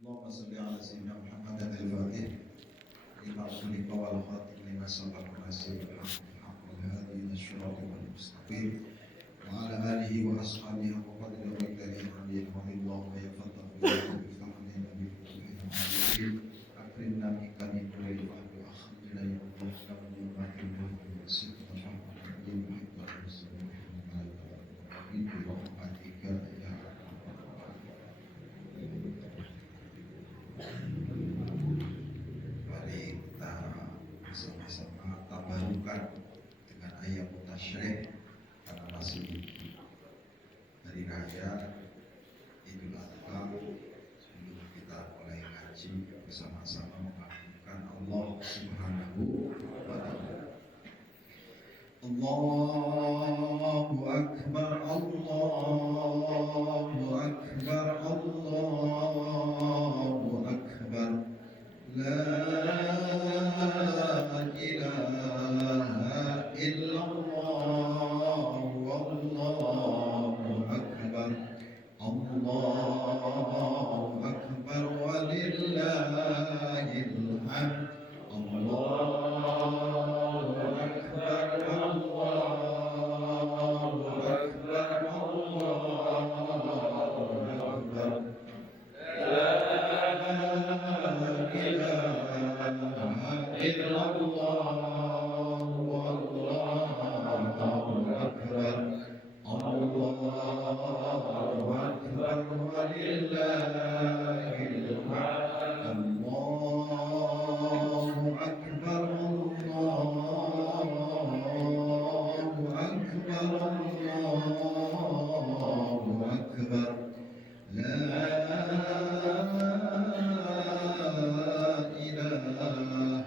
اللهم صل على سيدنا محمد الفاتح لما أغلق والخاتم لما سبق ناصر الحق بالحق والهادي إلى الصراط المستقيم وعلى آله وأصحابه وقدر ومقداره العظيم رضي الله ويفتح الله بفتح علينا بفتوح العالمين أكرمنا منك من كل الفهم وأخذنا يا الله كما يبارك الله وسيدنا محمد العظيم وحب المسلمين برحمتك يا Mari kita bersama-sama tabarukan dengan ayat mutasyrik karena masih hari raya Idul Adha. Sebelum kita mulai ngaji bersama-sama mengagungkan Allah Subhanahu wa Ta'ala. Allahu Akbar, Allahu Akbar, Allahu Akbar. La ilaha illallah, wallahu akbar, Allahu akbar, walillahil hamd. Allahu akbar, Allahu akbar, Allahu akbar. Illallah wallahu akbar, Allahu akbar, walillahil hamd. Allahu akbar, Allahu akbar, Allahu akbar. La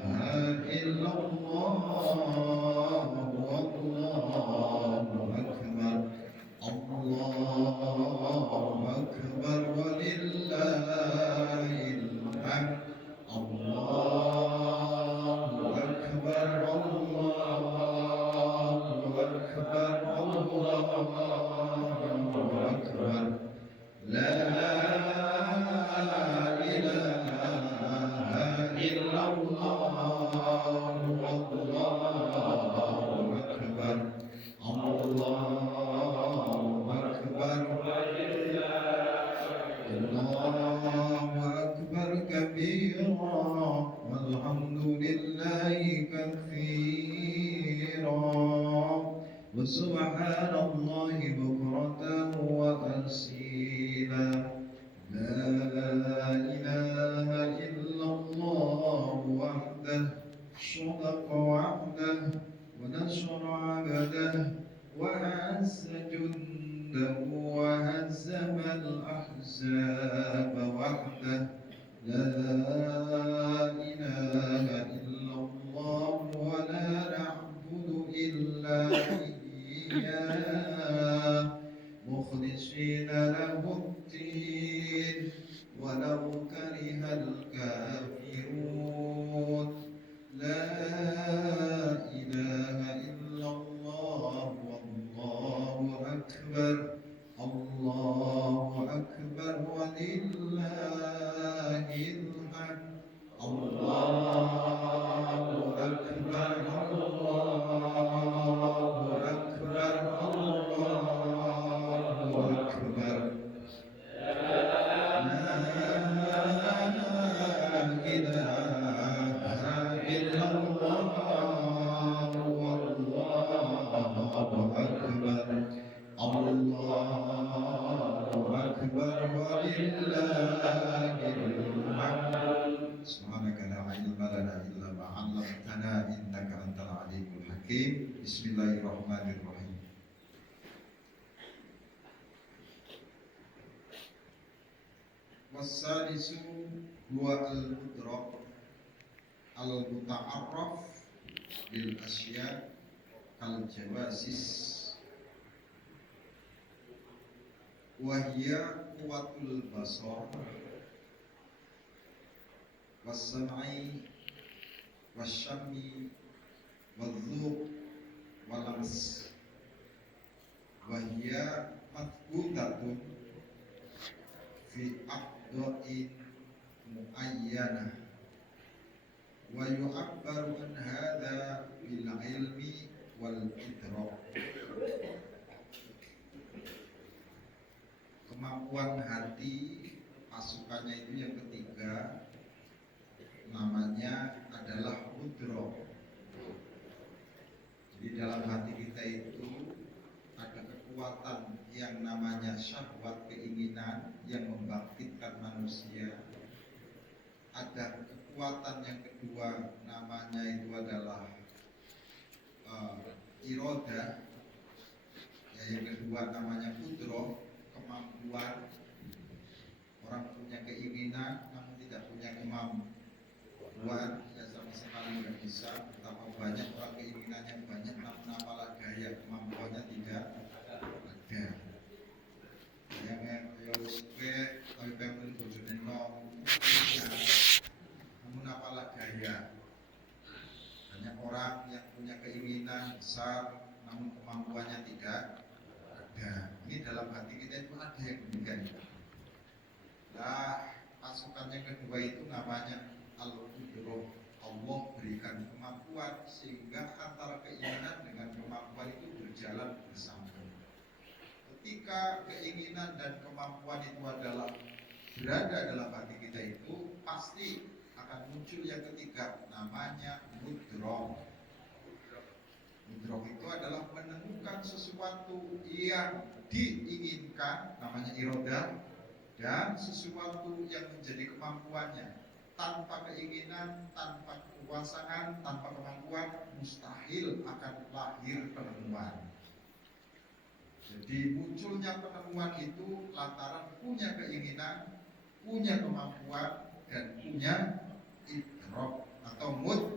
ilaha illallah, wallahu akbar, Allahu akbar, walillahil hamd. Allahu akbar, Allahu akbar, Allahu akbar. La ilaha illallah, wallahu akbar, Allahu akbar. Allahu akbar kabira walhamdulillahi katsira wa subhanallahi bukratan wa asila. La ilaha illallah wahdah sadaqa wa'dah wa nasra 'abdah wa azza jundahu wa hazzama al-ahzaba wahdah. La ilaha illallah wa la na'budu illa iyyah mukhlisina lahu-d-din walau karihal kafirun. La ilaha illallah, wallahu akbar, Allahu akbar, walillahil hamd. Allahu akbar, Allahu akbar, Allahu akbar. La ilaha illallah, wallahu akbar, Allahu akbar, walillahil hamd. Subhanaka la ilma lana illa ma 'allamtana innaka antal alimul hakim. Bismillahirrahmanirrahim. Wassalisu huwa al-mudrak al-muta'arraf lil asya' kal jawasis wa hiya quwwatul basar was-sam'i wasyammi wadh-dhuq wal-lams wa hiya mathbutatun fi aqda'in muayyanah wa yu'abbaru an hadza bil ilmi wal idrak. Kemampuan hati pasukannya itu yang ketiga namanya adalah udrak. Jadi dalam hati kita itu ada kekuatan yang namanya syahwat, keinginan yang membangkitkan manusia. Ada kekuatan yang kedua namanya itu adalah iroda, ya, yang kedua namanya kudroh, kemampuan. Orang punya keinginan namun tidak punya kemampuan, ya sama sekali tidak bisa. Betapa banyak orang keinginannya banyak namun apalah gaya kemampuannya tidak ada. Yang suwe tapi pengen bojone nom, namun apalah gaya. Banyak orang yang punya keinginan besar namun kemampuannya tidak ada. Ini dalam hati kita itu ada yang demikian. Nah, pasukan yang kedua itu namanya al-qudroh. Allah berikan kemampuan sehingga antara keinginan dengan kemampuan itu berjalan bersama. Ketika keinginan dan kemampuan itu adalah berada dalam hati kita itu, pasti akan muncul yang ketiga namanya mudroh. Mudroh itu adalah menemukan sesuatu yang diinginkan namanya irodah, dan sesuatu yang menjadi kemampuannya. Tanpa keinginan, tanpa kekuasaan, tanpa kemampuan, mustahil akan lahir penemuan. Jadi munculnya penemuan itu lantaran punya keinginan, punya kemampuan, dan punya idrok atau mudrok.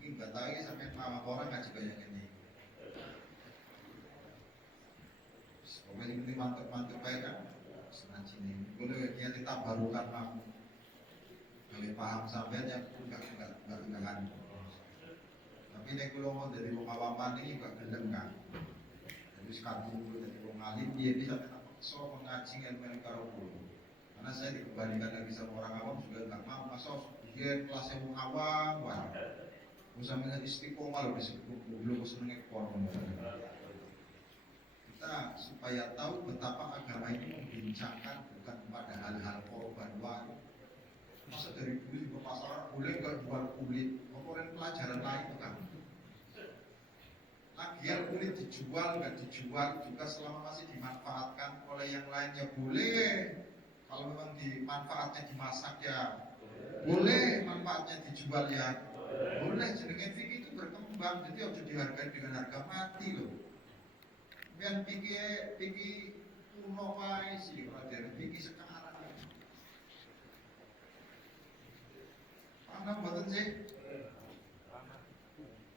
Ini nggak tahu ya sampai mama orang nggak juga yang ini. Pokoknya ini mantep-mantep baik kan. Sengaja ini. Boleh dia ditabarukan kamu. Kalau paham sampai yang enggak. Tapi nek kula mau dari wong awam ini juga gelem kan. Jadi sekarang dulu dari wong alim dia bisa so mengaji ilmu karo kula. Karena saya dikembalikan lagi sama orang awam juga enggak mau masuk dia kelasnya wong awam. Wah. Misalnya istiqomah loh disebut belum seneng ekor. Kita supaya tahu betapa agama ini membincangkan bukan pada hal-hal korban wah. Masa dari kulit ke pasar boleh nggak jual kulit? Komponen pelajaran lain itu kan. Lagian kulit dijual nggak dijual juga selama masih dimanfaatkan oleh yang lainnya boleh. Kalau memang manfaatnya dimasak ya boleh, manfaatnya dijual ya boleh. Jenenge fikih itu berkembang, jadi harus dihargai dengan harga mati loh. Biar fikih kuno wae sih, pelajaran fikih sekarang. Paham mboten sih?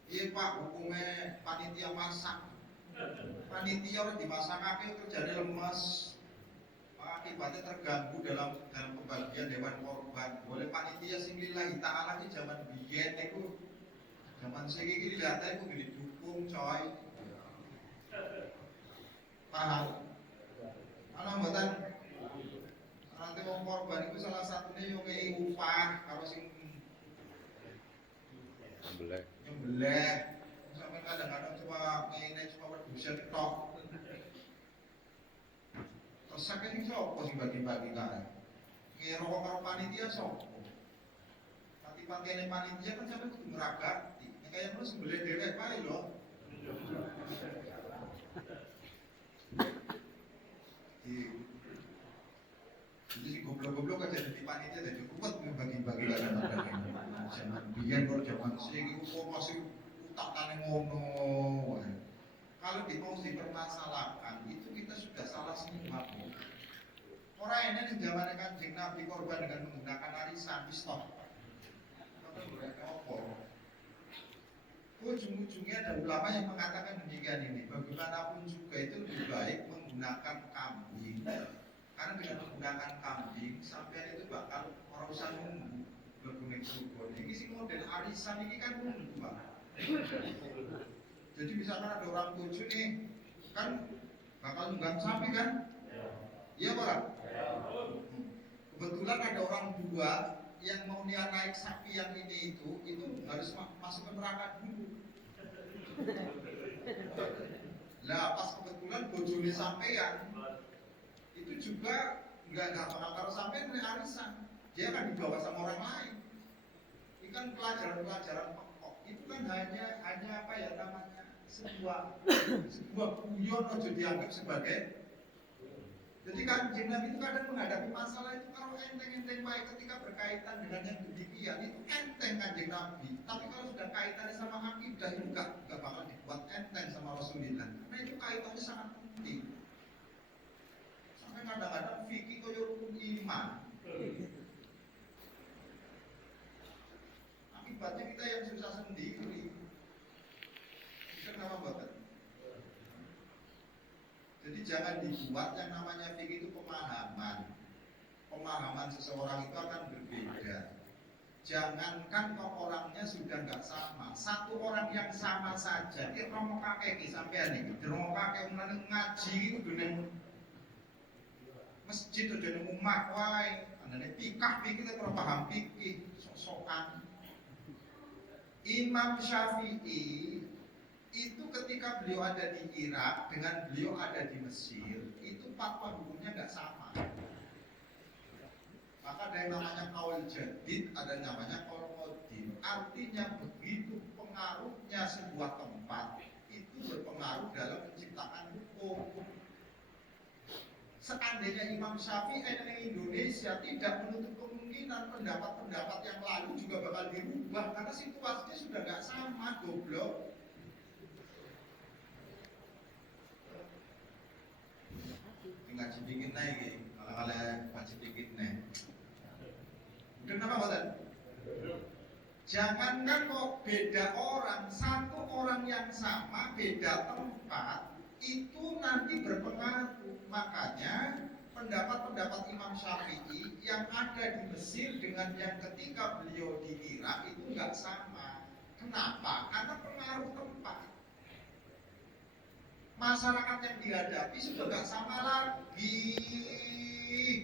Iya Pak, hukumnya panitia masak. Panitia orang dimasakake kerjanya lemes. Akibatnya terganggu dalam pembagian dewan korban. Boleh panitia sing lillahi ta'ala di zaman biyen niku. Zaman saiki lihat iku didukung coy. Paham? Ana mboten. Nanti wong korban itu salah satunya yo ngei upah karo sing nyembelih. Sampai kadang-kadang cuma ngene cuma wedusen tok. Terus saking sapa sing bagi-bagi kae? Ngerokok karo panitia sapa? Pati-patine panitia kan sampe kudu ngragati. Nek kaya ngono sembelih dhewek wae lho. Jadi si goblok-goblok aja jadi panitia jadi kuat bagi-bagi kadang-kadang. Zaman biyen kok zaman sing iku kok masih utakane ngono. Kalau dipermasalahkan itu kita sudah salah semua. Orang ini di zaman Kanjeng Nabi korban dengan menggunakan arisan stop. Ujung-ujungnya ada ulama yang mengatakan demikian ini. Bagaimanapun juga itu lebih baik menggunakan kambing. Karena dengan menggunakan kambing sampai itu bakal orang usah nunggu berkuning syukur. Ini sih model arisan ini kan nunggu Pak. Jadi misalkan ada orang tujuh nih, kan kan bakal nunggang sapi kan? Iya Pak. Kebetulan ada orang dua yang mau niat naik sapi yang ini itu harus masuk ke neraka dulu. Lah pas kebetulan bojone sampean itu juga nggak bakal karo sampean naik arisan. Dia akan dibawa sama orang lain. Ini kan pelajaran pokok. Itu kan hanya apa ya namanya sebuah guyon aja dianggap sebagai. Jadi Kanjeng Nabi itu kadang menghadapi masalah itu kalau enteng-enteng baik ketika berkaitan dengan yang demikian itu enteng Kanjeng Nabi. Tapi kalau sudah kaitannya sama akidah itu enggak bakal dibuat enteng sama Rasulullah. Karena itu kaitannya sangat penting. Sampai kadang-kadang fikih koyo rukun iman. Akibatnya kita yang susah sendiri. Kenapa banget? Jadi jangan dibuat yang namanya fikih itu pemahaman. Pemahaman seseorang itu akan berbeda. Jangankan kok orangnya sudah nggak sama. Satu orang yang sama saja. Romo kakek sampean iki, romo kakek mulane ngaji iku dene masjid dene omah wae. Andane fikih kita ora paham fikih sok-sokan. Imam Syafi'i itu ketika beliau ada di Irak dengan beliau ada di Mesir itu fatwa hukumnya nggak sama. Maka ada yang namanya kaul jadid, ada yang namanya kaul qadim. Artinya begitu pengaruhnya sebuah tempat itu berpengaruh dalam menciptakan hukum. Seandainya Imam Syafi'i yang Indonesia tidak menutup kemungkinan pendapat-pendapat yang lalu juga bakal dirubah karena situasinya sudah nggak sama, goblok. Ngaji dikit naik, kalau ngaji dikit naik. Kenapa bosan? Jangankan kok beda orang, satu orang yang sama beda tempat itu nanti berpengaruh. Makanya pendapat-pendapat Imam Syafi'i yang ada di Mesir dengan yang ketika beliau di Irak itu nggak sama. Kenapa? Karena pengaruh tempat. Masyarakat yang dihadapi sudah gak sama lagi,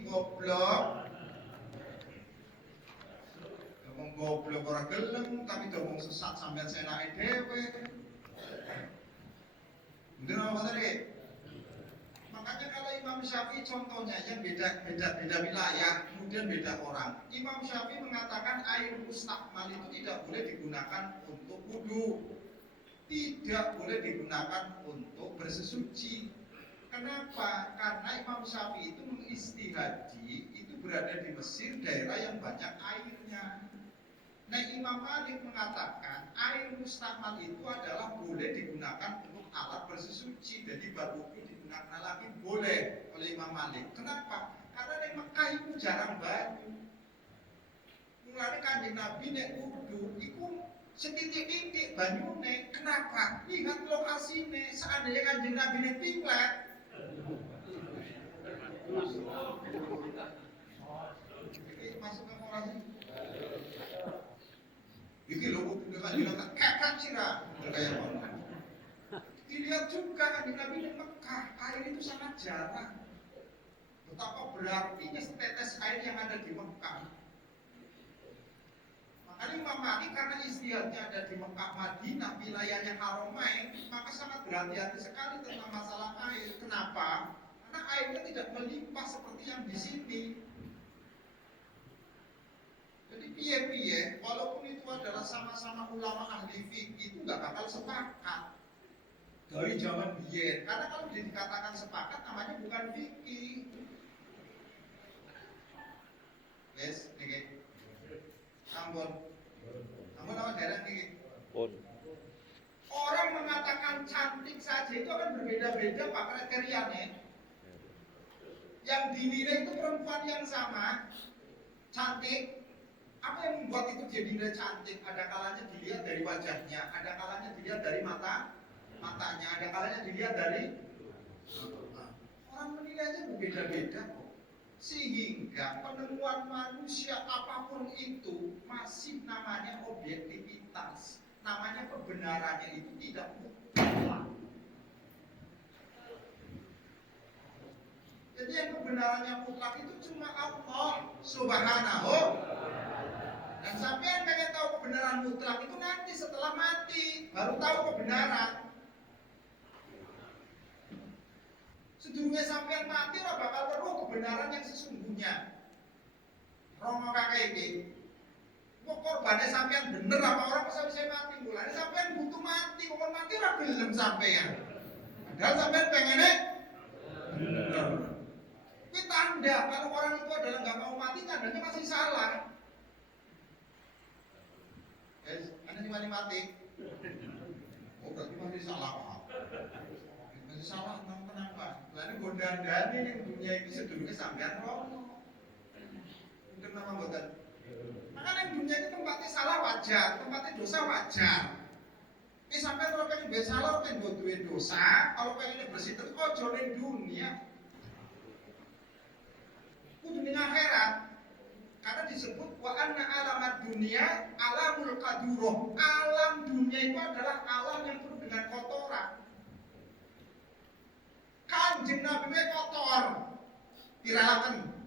goblok. Ngomong goblok orang gelem, tapi ngomong sesat sampai senake dhewe. Bener apa tadi? Makanya kalau Imam Syafi'i contohnya yang beda wilayah, kemudian beda orang. Imam Syafi'i mengatakan air mustakmal itu tidak boleh digunakan untuk wudu. Tidak boleh digunakan untuk bersesuci. Kenapa? Karena Imam Syafi'i itu mengistihadi itu berada di Mesir, daerah yang banyak airnya. Nah Imam Malik mengatakan air mustakmal itu adalah boleh digunakan untuk alat bersesuci. Jadi wudu digunakan lagi boleh oleh Imam Malik. Kenapa? Karena di Mekah itu jarang banyu. Mulai Kanjeng Nabi nek wudu iku setitik-titik banyune. Kenapa? Lihat lokasinya. Seandainya Kanjeng Nabi ini pinglet, ini masuk ke lokasi. Ini loh, Kanjeng Nabi kakak cira kayak mana? Dilihat juga Kanjeng Nabi di Mekah, air itu sangat jarang. Betapa berartinya setetes air yang ada di Mekah. Imam Malik karena istihadnya ada di Mekah Madinah, wilayahnya Haramain, maka sangat berhati-hati sekali tentang masalah air. Kenapa? Karena airnya tidak melimpah seperti yang di sini. Jadi piye-piye, walaupun itu adalah sama-sama ulama ahli fikih itu nggak bakal sepakat dari zaman biyen. Karena kalau dikatakan sepakat namanya bukan fikih. Yes, oke. Ambon nama daerah ini. Orang mengatakan cantik saja itu akan berbeda-beda pak kriterianya. Yang dinilai itu perempuan yang sama cantik. Apa yang membuat itu jadi nilai cantik? Ada kalanya dilihat dari wajahnya, ada kalanya dilihat dari matanya, ada kalanya dilihat dari orang menilainya berbeda-beda kok. Sehingga penemuan manusia apapun itu masih namanya objektivitas, namanya kebenarannya itu tidak mutlak. yang kebenarannya mutlak itu cuma Allah Subhanahu. Dan sampean pengen tahu kebenaran mutlak itu nanti setelah mati baru tahu kebenaran. Sedurunge sampean mati ora bakal weruh kebenaran yang sesungguhnya. Romo kakek iki. Kok korbane sampean bener apa orang bisa mati? Mulane sampean butuh mati, kok mati ora gelem sampean. Padahal sampean pengennya bener. Itu tanda kalau orang itu adalah nggak mau mati, tandanya masih salah. Anda cuma mati. Oh berarti masih salah pak. Masih salah kenapa? Lalu godaan yang dunia itu sedurunge sampean rono. Kenapa mboten? Makanya dunia itu tempatnya salah wajar, tempatnya dosa wajar. Ini sampai kalau pengen buat salah, pengen buat duit dosa, kalau pengen bersih terus, oh jodohin dunia. Dunia akhirat. Karena disebut wa anna alamat dunia alamul qaduroh. Alam dunia itu adalah alam yang penuh dengan kotoran. Kanjeng Nabi kotor. Diralakan.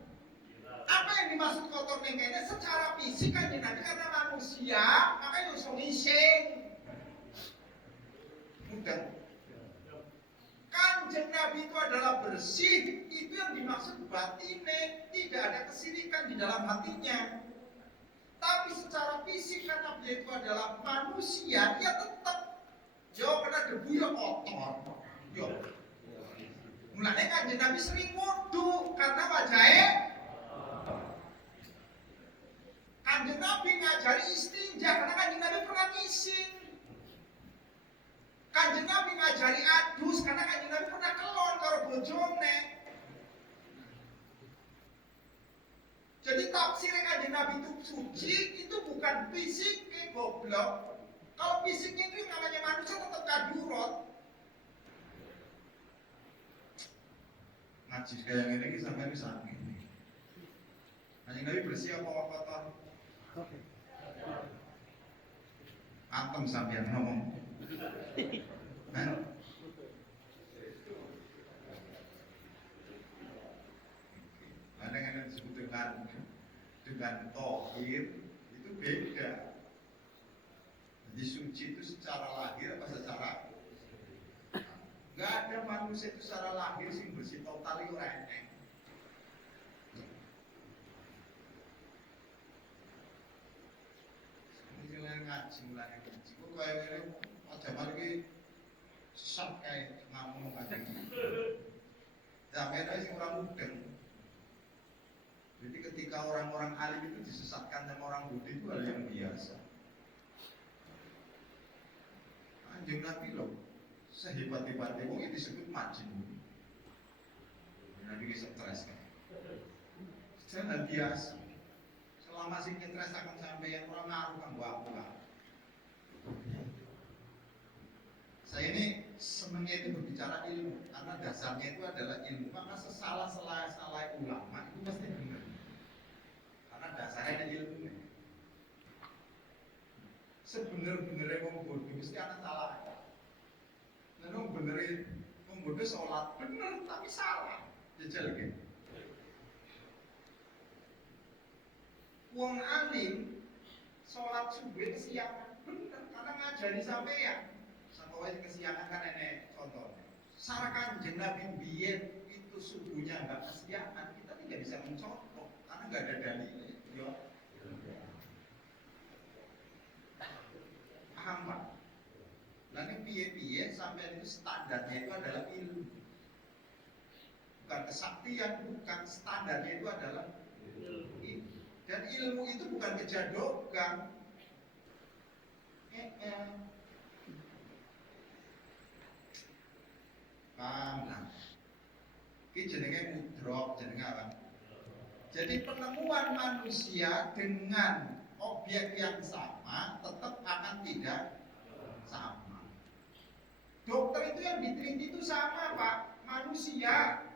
Apa yang dimaksud kotor nengkene secara fisik kan Nabi karena manusia, makanya iso ngising. Mudah. Kanjeng Nabi itu adalah bersih, itu yang dimaksud batine, tidak ada kesirikan di dalam hatinya. Tapi secara fisik karena dia itu adalah manusia, dia tetap kena debu ya kotor. Yo. Mulanya Kanjeng Nabi sering wudu karena wajahnya. Kanjeng Nabi ngajari istinja karena Kanjeng Nabi pernah ngising. Kanjeng Nabi ngajari adus karena Kanjeng Nabi pernah kelon karo bojone. Jadi tafsir Kanjeng Nabi itu suci itu bukan fisik goblok. Kalau fisiknya itu namanya manusia tetap kadurot. Ngaji kayak ini sampai bisa ini. Kanjeng Nabi bersih apa kotor? Antem sampean ngomong. Ada yang disebut dengan tohir itu beda. Jadi suci itu secara lahir apa secara? Gak ada manusia itu secara lahir sih bersih total itu reneng. Ngaji mulai ngaji. Kok kayak ini zaman ini sesat kayak ngomong ngaji. Sampai ada sih orang mudeng. Jadi ketika orang-orang alim itu disesatkan sama orang budi itu hal yang biasa. Kanjeng Nabi loh, sehebat-hebatnya wong itu disebut majnun. Nabi bisa stres kan? Hal biasa. Selama sih stres akan sampai yang orang ngaruh kan aku lah. Saya ini senangnya itu berbicara ilmu karena dasarnya itu adalah ilmu. Maka salah ulama itu pasti benar. Karena dasarnya ada ilmu. Sebenar-benarnya wong bodoh mesti ada salah. Nah, wong bodoh sholat benar tapi salah. Jajal gitu. Wong alim sholat subuh kesiangan benar karena ngajari sampeyan. Sampai kesiangan kan nenek contohnya. Sarah Kanjeng Nabi biyen itu subuhnya enggak kesiangan, kita tidak bisa mencontoh karena enggak ada dalilnya. Yo. Paham Pak? Lalu piye-piye sampai itu standarnya itu adalah ilmu. Bukan kesaktian, bukan standarnya itu adalah ilmu. Dan ilmu itu bukan kejadokan. Nah, ini jenenge mudrok, jenenge apa? Jadi penemuan manusia dengan objek yang sama tetap akan tidak sama. Dokter itu yang diteliti itu sama Pak, manusia.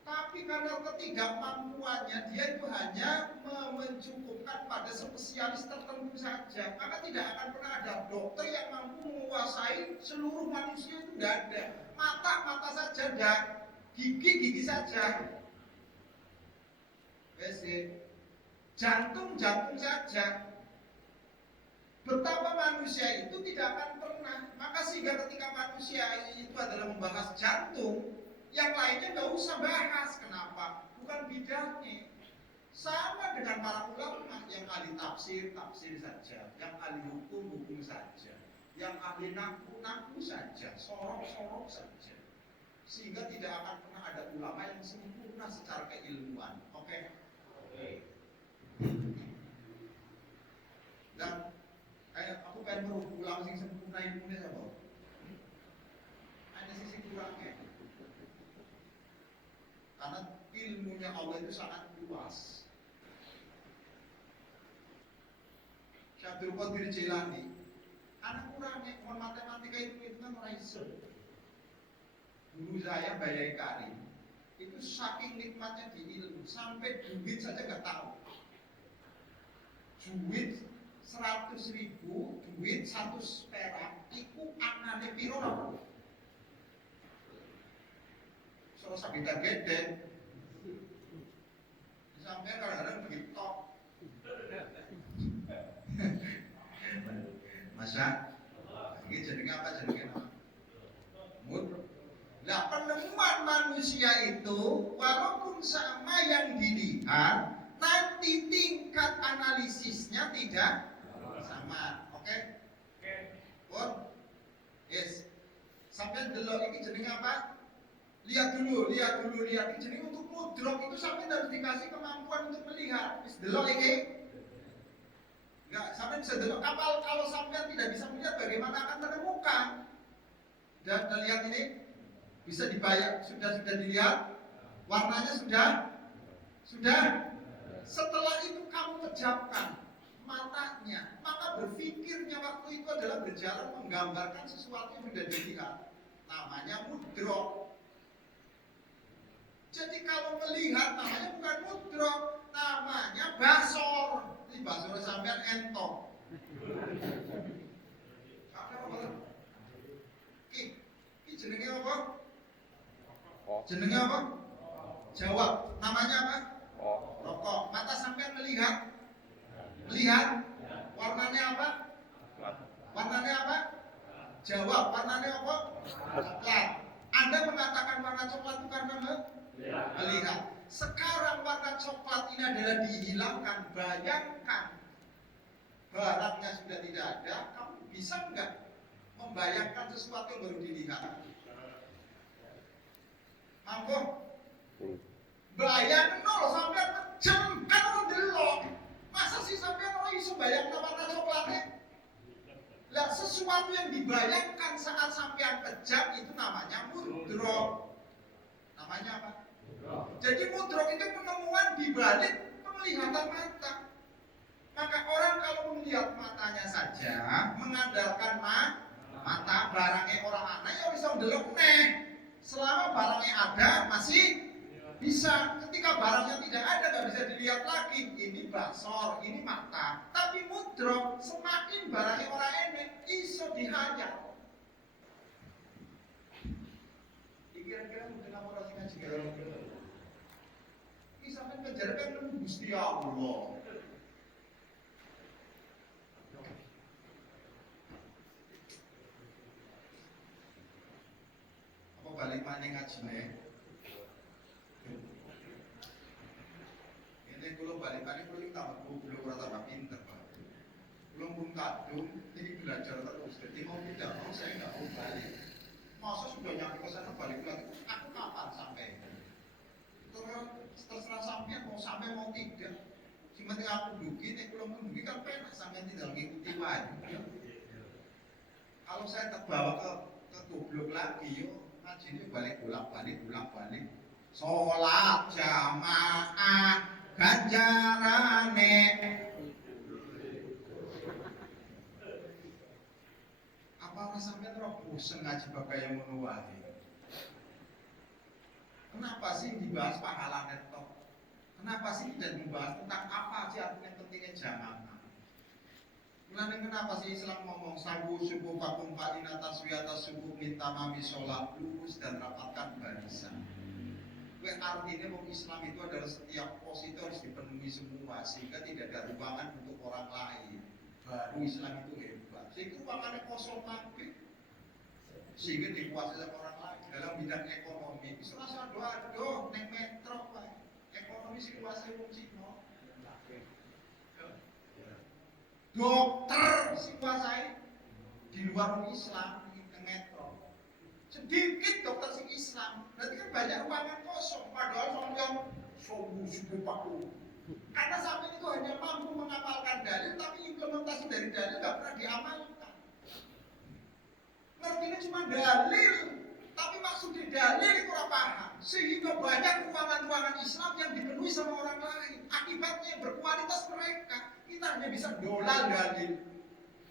Tapi karena ketidakmampuannya dia itu hanya mencukupkan pada spesialis tertentu saja. Maka tidak akan pernah ada dokter yang mampu menguasai seluruh manusia itu, tidak ada. Mata saja, dan gigi saja. Jantung saja. Betapa manusia itu tidak akan pernah. Maka sehingga ketika manusia itu adalah membahas jantung, yang lainnya nggak usah bahas. Kenapa? Bukan bidangnya. Sama dengan para ulama, yang ahli tafsir saja, yang ahli hukum saja, yang ahli naku saja, sorok saja. Sehingga tidak akan pernah ada ulama yang sempurna secara keilmuan. Oke? Dan aku pengen berulang sing sempurna ilmunya apa? Ada sisi kurangnya. Karena ilmunya Allah itu sangat luas. Syekh Abdul Qadir Jilani, anak kurangnya matematika itu kan raiso. Guru saya Bayai Karim itu saking nikmatnya di ilmu sampai duit saja nggak tahu. Duit 100.000, duit 100 perak, itu anane piro? Soal sabita gede, sampai kadang-kadang begitu. Masa, ini jenenge apa jenenge? Nah, penemuan manusia itu walaupun sama yang dilihat, nanti tingkat analisisnya tidak sama. Oke? Pun? Yes. Sampai delok ini jenenge apa? Lihat dulu. Ini jenenge untuk mudrok itu sampai harus dikasih kemampuan untuk melihat. Wis delok ini. Enggak, sampai bisa delok kapal kalau sampai tidak bisa melihat bagaimana akan menemukan. Dan lihat ini bisa dibayar, sudah dilihat, warnanya sudah. Setelah itu kamu pejamkan matanya, maka berpikirnya waktu itu adalah berjalan menggambarkan sesuatu yang sudah dilihat. Namanya mudrok. Jadi kalau melihat namanya bukan mudrok, namanya basor. Ini basor sampean entong. Ini jenenge apa? Jenenge apa? Jawab. Namanya apa? Rokok. Mata sampean melihat? Warnanya apa? Jawab. Warnanya apa? Coklat. Anda mengatakan warna coklat itu karena melihat. Sekarang warna coklat ini adalah dihilangkan. Bayangkan barangnya sudah tidak ada. Kamu bisa enggak membayangkan sesuatu yang baru dilihat? Mampu? Bayang nol sampai jam kan orang delok. Masa sih sampai orang iso bayang warna coklatnya? Lah sesuatu yang dibayangkan saat sampean kejam itu namanya mudrok. Namanya apa? Jadi mudrok itu penemuan di balik penglihatan mata. Maka orang kalau melihat matanya saja mengandalkan mata, barangnya orang aneh ya bisa ndelok neh. Selama barangnya ada masih bisa. Ketika barangnya tidak ada nggak bisa dilihat lagi. Ini basor, ini mata. Tapi mudrok semakin barangnya orang enek iso dihayal. Kira-kira mungkin apa rasanya juga. Ini sampai kejar kan nemu Gusti Allah. Apa balik mana ngajine? Ini kalau balik-balik kalau tambah belum tambah pinter Pak. Belum pun kadung, ini belajar terus. Jadi mau tidak mau saya nggak mau balik. Masa sudah nyampe ke sana balik lagi? Aku kapan sampai? Terserah sampai mau sampai mau tidak. Cuma tinggal aku dugi, belum dugi kan penak sampai tidak ngikuti wajib. Kalau saya terbawa ke goblok lagi, yuk ngaji ini balik bolak-balik. Sholat jamaah ganjarane. Apa orang sampai terus bosan ngaji bagai yang menuai? Kenapa sih dibahas pahala netok? Kenapa sih tidak dibahas tentang apa sih artinya pentingnya jamaah? Kenapa sih Islam ngomong sabu subuh vakum fa'inata suyata subuh minta mami sholat lurus dan rapatkan barisan? artinya wong Islam itu adalah setiap pos itu harus dipenuhi semua sehingga tidak ada ruangan untuk orang lain. Baru Islam itu hebat. Sehingga ruangannya kosong kabeh. Sehingga dikuasai sama orang lain dalam bidang ekonomi. Bisa rasa aduh neng metro wae. Ekonomi sing kuasai wong Cina. Dokter sing kuasai di luar Islam di metro. Sedikit dokter sing Islam, berarti kan banyak ruangan kosong. Padahal yang subuh paku. Karena sampai itu hanya mampu mengamalkan dalil, tapi implementasi dari dalil nggak pernah diamalkan. Ngertinya cuma dalil, tapi maksudnya dalil itu ora paham. Sehingga banyak ruangan-ruangan Islam yang dipenuhi sama orang lain. Akibatnya yang berkualitas mereka, kita hanya bisa dolal dalil.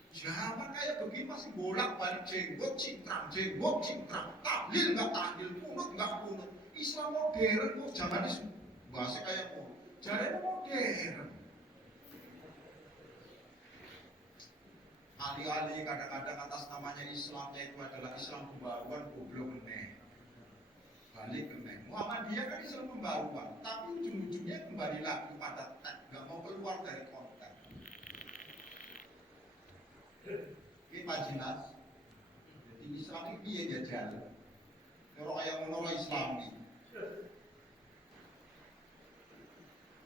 Zaman kayak begini masih bolak-balik jenggot, cingkrang, tahlil nggak tahlil, kunut nggak kunut. Islam modern kok zaman itu bahasa kayak kok, jadi modern. Alih-alih kadang-kadang atas namanya Islamnya itu adalah Islam pembaruan, goblok meneh, balik meneh. Muhammadiyah kan Islam pembaruan, tapi ujung-ujungnya kembali lagi pada teks, nggak mau keluar dari konteks. Ini jelas. Jadi Islam ini dia jajal. Orang yang menolak Islam ini.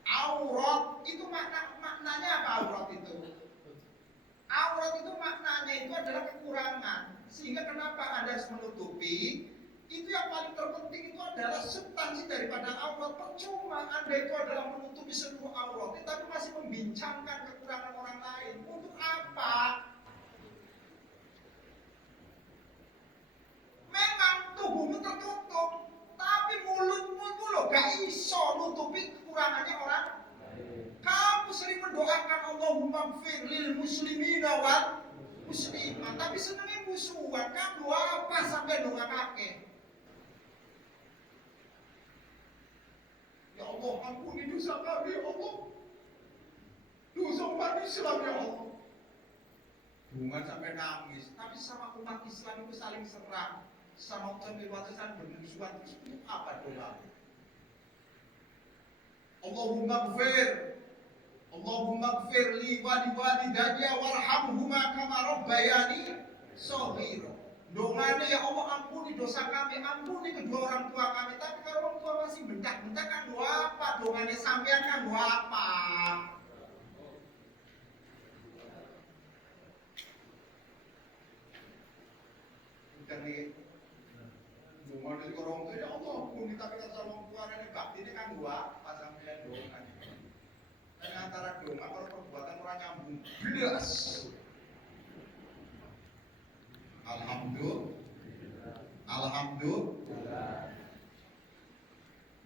Aurat itu maknanya apa aurat itu? Aurat itu maknanya itu adalah kekurangan. Sehingga kenapa Anda harus menutupi? Itu yang paling terpenting itu adalah substansi daripada aurat. Percuma Anda itu adalah menutupi seluruh aurat, tapi masih membincangkan kekurangan orang lain. Untuk apa? Memang tubuhmu tertutup, tapi mulutmu itu loh gak iso nutupi kekurangannya orang. Kamu sering mendoakan Allahumma gfir lil muslimina wal muslimat, tapi senengnya musuhan. Kamu apa sampai doa kakek? Ya Allah, ampuni dosa kami ya Allah. Dosa umat Islam ya Allah. Bukan sampai nangis, tapi sama umat Islam itu saling serang. Sama pembatasan bermusuhan terus itu apa doa? Allahumma gfir li wa liwalidayya warhamhuma kama rabbayani shaghira. Dongane ya Allah ampuni dosa kami, ampuni kedua orang tua kami. Tapi kalau orang tua masih bentak-bentak kan doa apa? Dongane sampean kan doa apa? Bukan nih. Cuma dari orang tua ya Allah ampuni, tapi kalau orang tua ini bakti ini kan dua pasang pilihan doa kan. Dan antara doa kalau perbuatan orang nyambung belas. Alhamdulillah.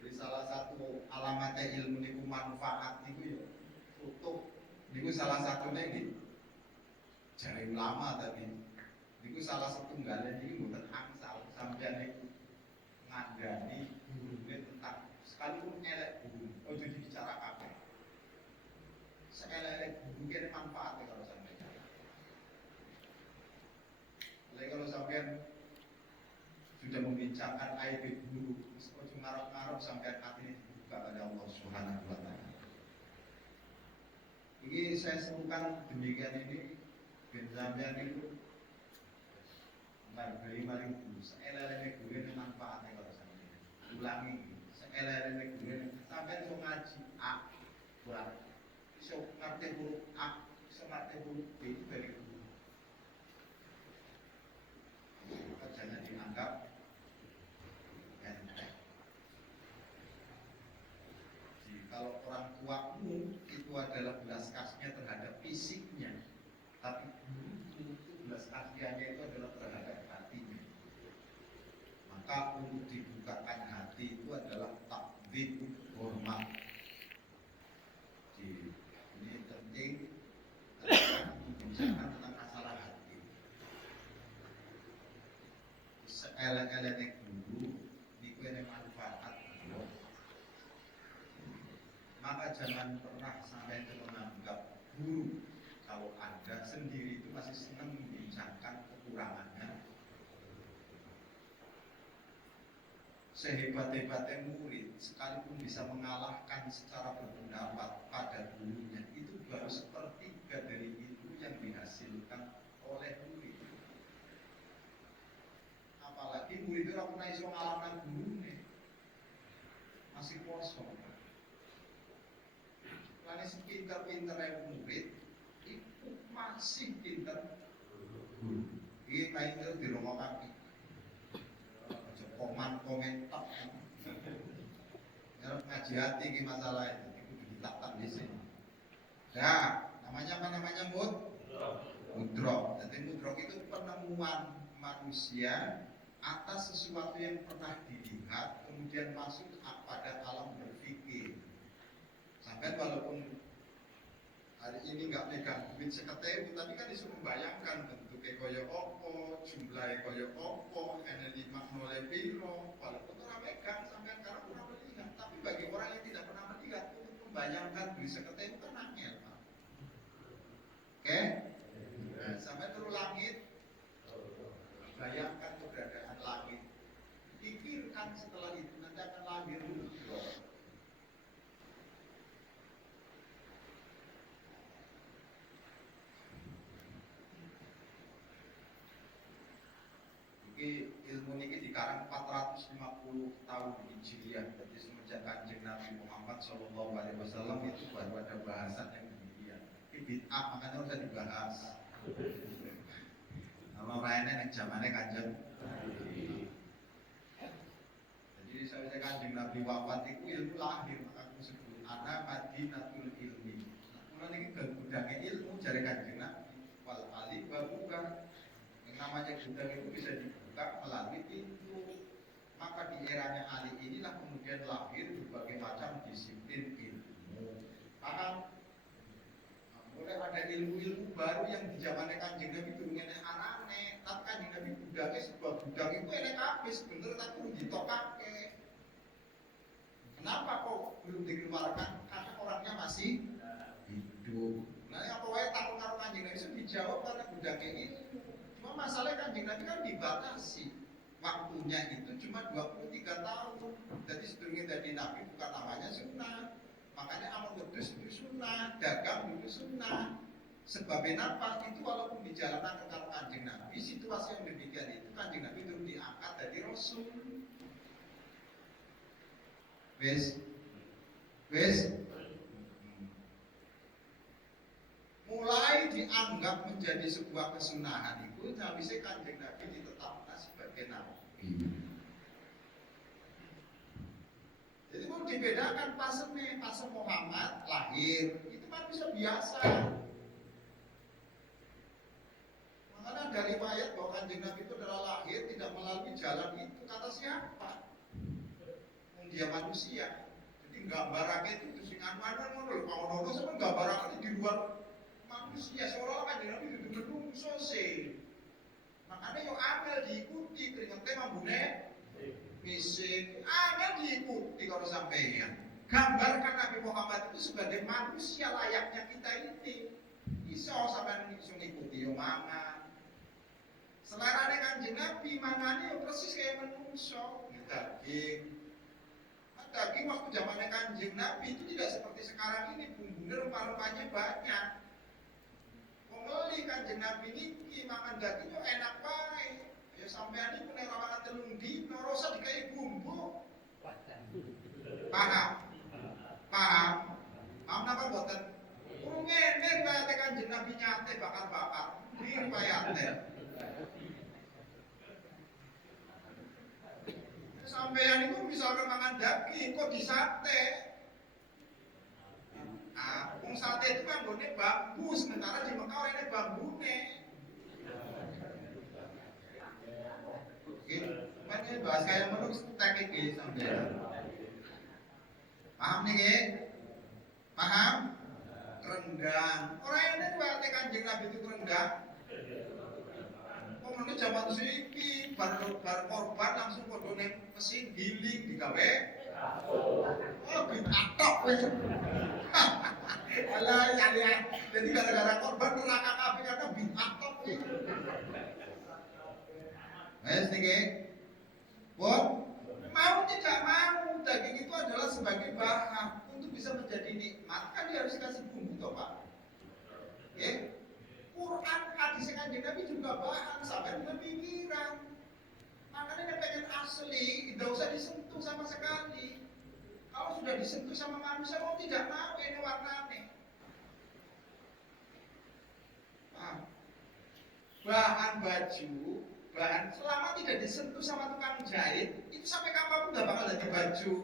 Jadi salah satu alamatnya ilmu niku manfaat niku ya utuh. Niku salah satunya ini jari ulama tadi. Niku salah satu galanya ini bukan angsal sampeyan niku ngandani gurune tentang sekalipun elek guru, ojo dibicarakan. Seelek guru kene manfaatnya kalau sampeyan. Lagi kalau sampeyan sudah membincangkan aib guru, ojo ngarep-ngarep sampeyan hati dibuka pada Allah Subhanahu wa taala. Ini saya sebutkan demikian ini ben sampeyan itu maring guru, seelek guru ini manfaatnya kalau sampeyan. Ulangi, seelek guru sampeyan iso ngaji A, kurang iso ngerti huruf A, iso ngerti huruf B dari guru. Jangan dianggap enteng. Jadi kalau orang tuamu itu adalah belas kasihnya terhadap fisiknya, tapi guru itu belas kasihannya itu adalah terhadap hatinya. Maka untuk dibukakan hati itu adalah takzim hormat. Jadi ini penting bicara tentang masalah hati. Seelek-elek guru niku ene manfaat. Maka jangan pernah sampai menganggap guru kalau Anda sendiri itu masih senang membincangkan kekurangannya. sehebat-hebatnya murid sekalipun bisa mengalahkan secara berpendapat pada gurunya, itu baru sepertiga dari ilmu yang dihasilkan oleh murid. Apalagi murid itu pernah iso ngalahkan gurunya, masih kosong. Karena sepinter-pinternya murid itu masih pinter guru. Ini pinter di rumah kaki. Komentar ngaji hati ini masalah itu ditaktak di sini. Nah, namanya apa namanya mudrok. Jadi mudrok itu penemuan manusia atas sesuatu yang pernah dilihat kemudian masuk pada alam berpikir. Sampai walaupun hari ini nggak megang duit seketewu, tapi kan disuruh membayangkan bentuknya kaya opo, jumlahnya kaya opo, energi maknolnya piro, walaupun orang megang sampai sekarang pernah melihat, tapi bagi orang yang tidak pernah melihat untuk membayangkan duit seketewu kan angel, Pak. Oke? Nah, sampai turun langit, bayangkan keberadaan langit, pikirkan setelah itu nanti akan lahir mudrok. Ilmu ini dikarang 450 tahun Hijriah. Jadi semenjak Kanjeng Nabi Muhammad SAW itu baru ada bahasan yang demikian. Ini bid'ah, makanya harus dibahas. Nama lainnya yang zamannya Kanjeng. Jadi saya Kanjeng Nabi wafat itu ilmu lahir, maka aku sebut ana madinatul ilmi. Nah, ini gudangnya ilmu dari Kanjeng Nabi. Wal alif wa buka. Namanya gudang itu bisa dibuka melalui pintu. Maka di eranya Ali inilah kemudian lahir berbagai macam disiplin ilmu. Paham? Mulai ada ilmu-ilmu baru yang di zamannya Kanjeng Nabi itu ngene arane. Tapi Kanjeng Nabi gudangnya sebuah gudang itu enek habis bener tapi belum ditokake. Kenapa kok belum dikeluarkan? Karena orangnya masih hidup. Nah, apa wae takut karo Kanjeng Nabi itu dijawab karena gudangnya ini. Cuma masalahnya Kanjeng Nabi kan dibatasi waktunya itu cuma 23 tahun. Jadi sebelumnya dari Nabi bukan namanya sunnah. Makanya amal wedhus itu sunnah, dagang itu sunnah. Sebabnya apa? Itu walaupun dijalankan ke Kanjeng Nabi, situasi yang demikian itu Kanjeng Nabi belum diangkat dari Rasul. Wes mulai dianggap menjadi sebuah kesunahan itu Nabi Kanjeng Nabi ditetapkan sebagai nabi. Jadi mau dibedakan pas Muhammad lahir itu manusia biasa. Makanya ada riwayat bahwa Kanjeng Nabi itu adalah lahir tidak melalui jalan itu, kata siapa? Dia manusia. Jadi gambarannya itu sing anu-anu ngono lho, ono sampe gambarannya di luar manusia seolah-olah Kanjeng Nabi itu menungso sih. Makanya yo amel diikuti keringetnya mambune misik, amel diikuti kalau sampeyan. Gambarkan Nabi Muhammad itu sebagai manusia layaknya kita ini. Iso sampeyan iso ngikuti yo mangan. Selarane Kanjeng Nabi mangane yo persis kayak menungso, daging. Daging waktu zamannya Kanjeng Nabi itu tidak seperti sekarang ini, bumbunya rempah-rempahnya banyak. Mengeli Kanjeng Nabi niki makan daging yo enak bae. Ya sampean iki nek rawangan telung dino rasa dikai bumbu. Paham? Paham napa mboten? Ngene kaya Kanjeng Nabi nyate bakar-bakar. Ini kayate. Sampean itu misalkan makan daging kok disate. Wong sate itu kan nggone bambu, sementara di Mekah orangnya bambune. Oke, kan ini bahas kayak menurut teknik ini sampean. Paham nih, Ge? Paham? Rendang. Orang ini berarti Kanjeng Nabi itu rendang. Ini zaman siki bar korban langsung kodo ning mesin giling digawe. Oh, bitatok wis. Alah ya. Jadi gara-gara korban neraka kabeh karena bitatok wis. Wes niki. Pun Mau tidak mau, daging itu adalah sebagai bahan untuk bisa menjadi nikmat, kan dia harus kasih bumbu toh Pak. Ya, Quran, hadis Kanjeng Nabi juga bahan sampai berpikiran. Makanya dia pengen asli, tidak usah disentuh sama sekali. Kalau sudah disentuh sama manusia, mau tidak mau ini warnanya. Bahan baju, bahan selama tidak disentuh sama tukang jahit, itu sampai kapanpun nggak bakal jadi baju.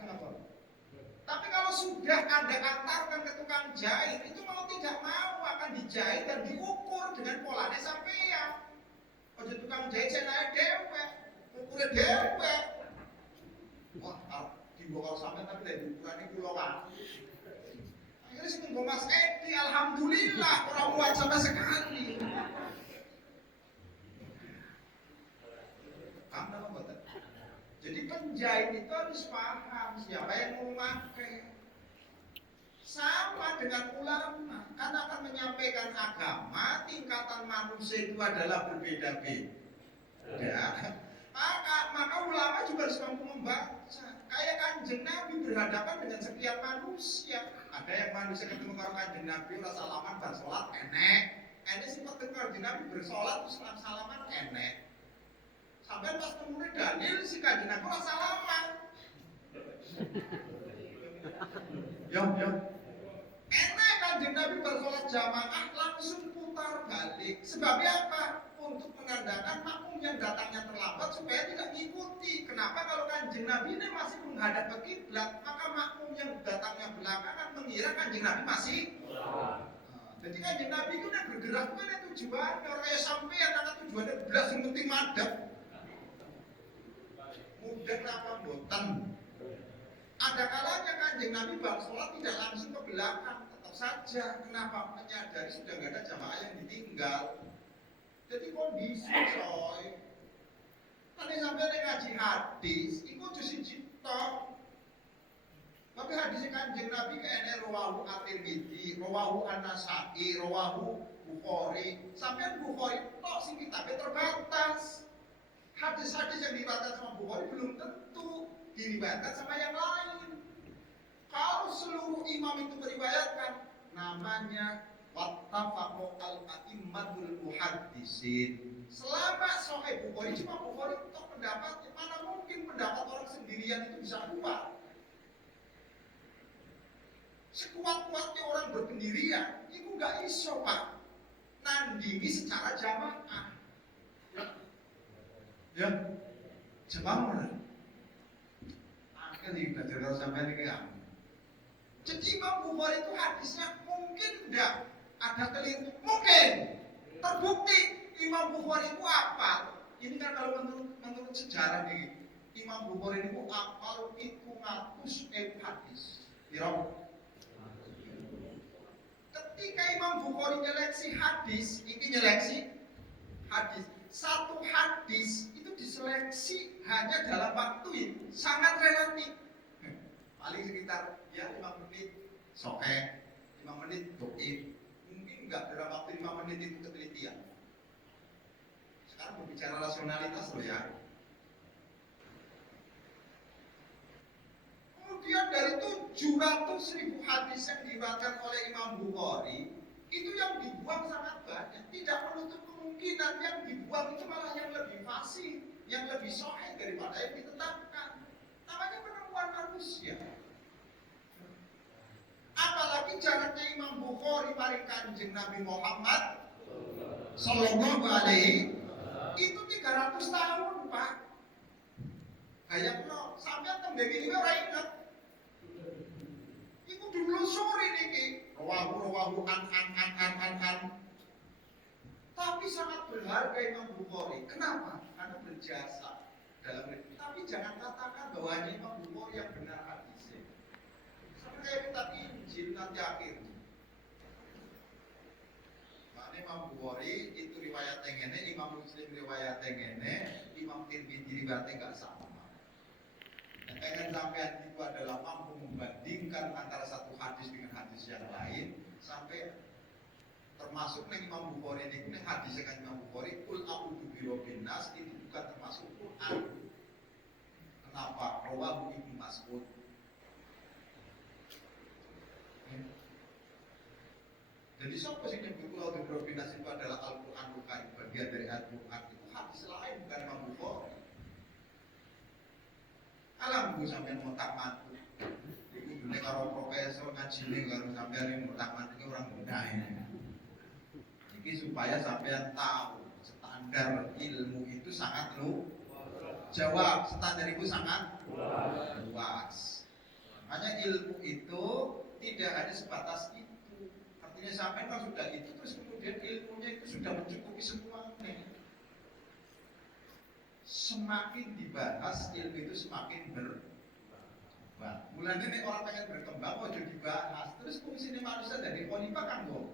Kenapa? Tapi kalau sudah Anda antarkan ke tukang jahit, itu mau tidak mau akan dijahit dan diukur dengan polanya sampean. Ojo tukang jahit saya naik dewe, ukurnya dewe. Wah, dibokal sampean tapi dari ukurannya puluhan. Akhirnya sih ngomong Mas Edi, alhamdulillah orang buat sampai sekali. Kamu apa betul? Jadi penjahit itu harus paham siapa yang mau memakai. Sama dengan ulama, kan akan menyampaikan agama, tingkatan manusia itu adalah berbeda-beda. Maka ulama juga harus mampu membaca. Kayak Kanjeng Nabi berhadapan dengan sekian manusia. Ada yang manusia ketemu karo Kanjeng Nabi ora salaman bar salat enek. Enek sing ketemu Kanjeng Nabi bersolat terus salaman enek. Sampai pas temune Daniel si Kanjeng Nabi ora salaman. Yo. Enek Kanjeng Nabi bersolat jamaah langsung putar balik. Sebabnya apa? Untuk menandakan makmum yang datangnya terlambat supaya tidak mengikuti. Kenapa? Kalau Kanjeng Nabi ini masih menghadap ke kiblat, maka makmum yang datangnya belakangan mengira Kanjeng Nabi masih. Jadi Kanjeng Nabi itu yang bergerak itu ada tujuannya. Orang kayak sampean ada tujuannya belas yang penting madhep. Mudah apa boten. Ada kalanya Kanjeng Nabi bang sholat tidak langsung ke belakang, tetap saja. Kenapa? Menyadari sudah nggak ada jamaah yang ditinggal. Jadi kondisi coy. Tadi sampai ngaji hadis, itu siji tok. Tapi hadis Kanjeng Nabi kayaknya rawahu At-Tirmidzi, rawahu An-Nasa'i, rawahu Bukhari. Sampai Bukhari tok sing kitabnya terbatas. Hadis-hadis yang diriwayatkan sama Bukhari belum tentu diriwayatkan sama yang lain. Kalau seluruh imam itu meriwayatkan, namanya wattafaqu al-a'immatul muhaddisin. Selama Sahih Bukhari cuma Bukhari itu pendapat, mana mungkin pendapat orang sendirian itu bisa kuat. Sekuat-kuatnya orang berpendirian, itu gak iso Pak nandingi secara jamaah. Ya, jamaah. Akhirnya belajar sampai ini kan. Jadi Imam Bukhari itu hadisnya mungkin enggak ada keliru, mungkin terbukti Imam Bukhari itu apa? Ini kan kalau menurut sejarah nih, Imam Bukhari itu apal 700 hadis. Kira ketika Imam Bukhari nyeleksi hadis, ini nyeleksi hadis. Satu hadis itu diseleksi hanya dalam waktu sangat relatif. Paling sekitar ya 5 menit sahih, 5 menit dhaif. Mungkin enggak dalam waktu 5 menit itu ketelitian. Sekarang berbicara rasionalitas loh ya. Kemudian dari 700.000 hadis yang diriwayatkan oleh Imam Bukhari, itu yang dibuang sangat banyak. Tidak menutup kemungkinan yang dibuang itu malah yang lebih fasih, yang lebih sahih daripada yang ditetapkan. Namanya penemuan manusia. Apalagi jaraknya Imam Bukhari mari Kanjeng Nabi Muhammad sallallahu alaihi itu 300 tahun Pak. Kayak no, sampai tembeng ini orang ingat. Iku dulu sore niki, rawahu an. Tapi sangat berharga Imam Bukhari. Kenapa? Karena berjasa dalam ini. Tapi jangan katakan bahwa hanya Imam Bukhari yang benar hadisnya. Seperti kayak kitab Injil nanti akhir. Makanya Imam Bukhari itu riwayat yang ini, Imam Muslim riwayat yang ini, Imam Tirmidzi riwayatnya nggak sama. Pengen sampean itu adalah mampu membandingkan antara satu hadis dengan hadis yang lain sampai termasuk ning Imam Bukhari niku ning hadis kan Imam Bukhari kul a'udzu birabbin nas itu bukan termasuk Quran. Kenapa? Rawahu Ibnu Mas'ud. Jadi siapa sih yang kul a'udzu birabbin nas itu adalah Al-Qur'an, bukan bagian dari Al-Qur'an. Itu hadis lain bukan Imam Bukhari. Alam gue sampai ngotak mantu. Iku dene karo profesor ngajine karo sampeyan ngotak mantu orang muda ini. Iki supaya sampean tahu standar ilmu itu sangat jawab standar itu sangat luas. Makanya ilmu itu tidak hanya sebatas itu. Artinya sampean kan sudah itu terus kemudian ilmunya itu sudah mencukupi semuanya. Semakin dibahas ilmu itu semakin berkembang. Mulanya nih orang pengen berkembang kok jadi dibahas. Terus fungsinya manusia dari khalifah kan kok.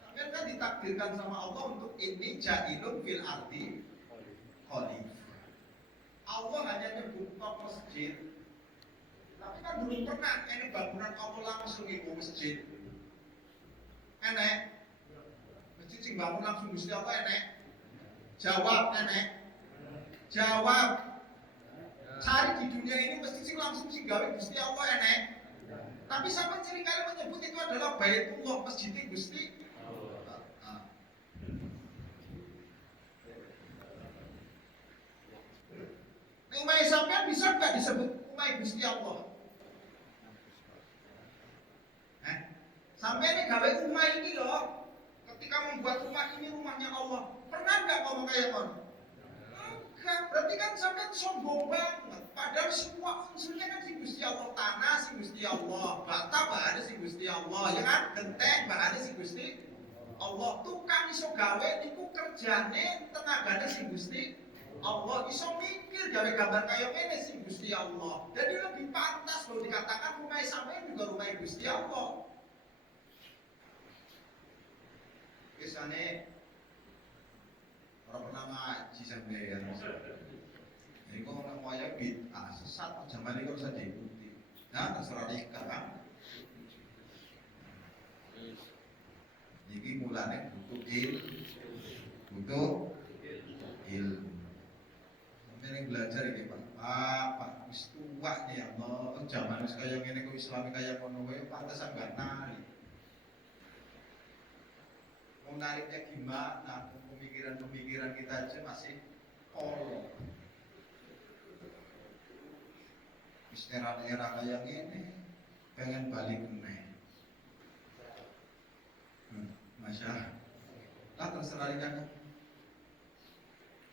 Sampai kan ditakdirkan sama Allah untuk ini ja'ilun fil ardi khalifah. Allah hanya nyebut masjid. Tapi kan belum pernah ini bangunan Allah langsung ibu masjid. Enek. Masjid sing bangun langsung Gusti Allah enek. Jawab nenek. Jawab. Cari di dunia ini mesti sing langsung sing gawe Gusti Allah enek. Tapi sampai seringkali menyebut itu adalah Baitullah, masjid Gusti Allah. Umay sampean bisa enggak disebut umay Gusti Allah? Sampai ini gawe umay ini loh. Ketika membuat rumah ini rumahnya Allah, pernah nggak ngomong kayak kon? Enggak, berarti kan sampai sombong banget. Padahal semua unsurnya kan si Gusti Allah, tanah si Gusti Allah, bata ada si Gusti Allah, ya kan? Genteng ada si Gusti Allah. Tukang iso gawe niku kerjane tenagane si Gusti Allah. Iso mikir gawe gambar kayak ngene si Gusti Allah. Jadi lebih pantas kalau dikatakan rumah sampean juga rumah Gusti Allah. Biasanya orang pernah ngaji sampai ya. Ini kok orang kaya bid'ah sesat zaman ini harus diikuti. Nah terserah nikah kan. Jadi mulanya butuh ilmu. Sampai yang belajar ini Pak wis tua nih ya Allah. Zaman sekarang ini kok Islami kayak ngono wae pantesan gak nari. Menariknya gimana? Pemikiran kita aja masih kolong. Era kayak gini pengen balik meneh. Masya Allah terserah kan?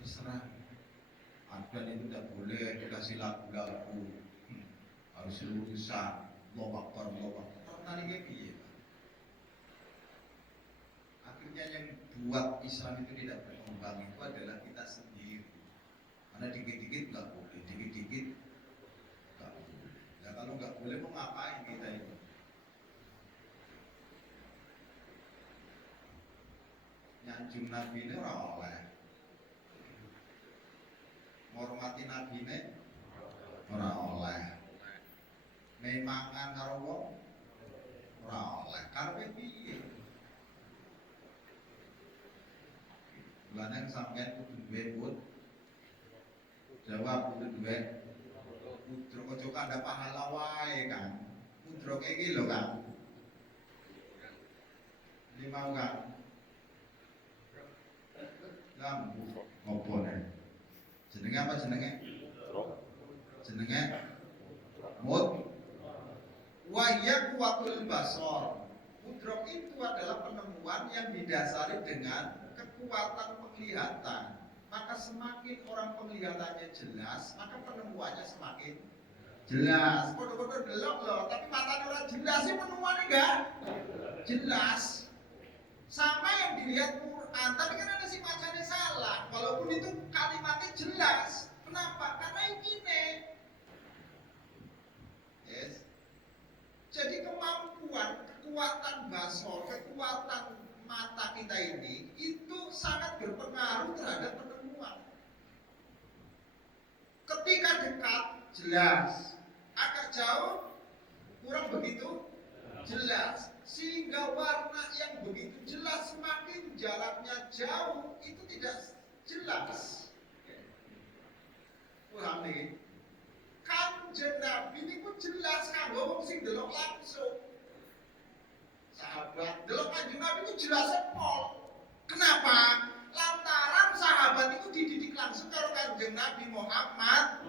Terserah. Adhan itu tidak boleh dikasih lagu-lagu. Harus lurusan Allahu Akbar. Tariknya piye? Akhirnya yang buat Islam itu tidak berkembang itu adalah kita sendiri. Karena dikit-dikit nggak boleh, dikit-dikit nggak boleh. Ya kalau nggak boleh mau ngapain kita itu? Nyanjung Nabi ini orang oleh, menghormati Nabi ini orang oleh, memangan karo wong orang oleh, karena piye? Bulannya sampean kudu duwe put. Jawab kudu duwe. Putro ojo kada pahala wae kan. Putro iki lho kan. Ini mau kan. Lampu opo nek. Jenenge apa jenenge? Jenenge mut. Wahya kuwatul basor. Putro itu adalah penemuan yang didasari dengan kekuatan penglihatan. Maka semakin orang penglihatannya jelas, maka penemuannya semakin jelas. Bodoh-bodoh delok loh, tapi matanya orang jelas sih penemuannya enggak jelas. Sama yang dilihat Quran, tapi kan ada si bacanya salah. Walaupun itu kalimatnya jelas. Kenapa? Karena ini yes. Jadi kemampuan, kekuatan basor, kekuatan mata kita ini itu sangat berpengaruh terhadap penemuan. Ketika dekat jelas, agak jauh kurang begitu jelas. Sehingga warna yang begitu jelas semakin jaraknya jauh itu tidak jelas. Paham nih? Kanjeng Nabi ini pun jelas kan ngomong sing delok langsung. Sahabat delok Kanjeng Nabi itu jelas pol. Kenapa? Lantaran sahabat itu dididik langsung karo Kanjeng Nabi Muhammad.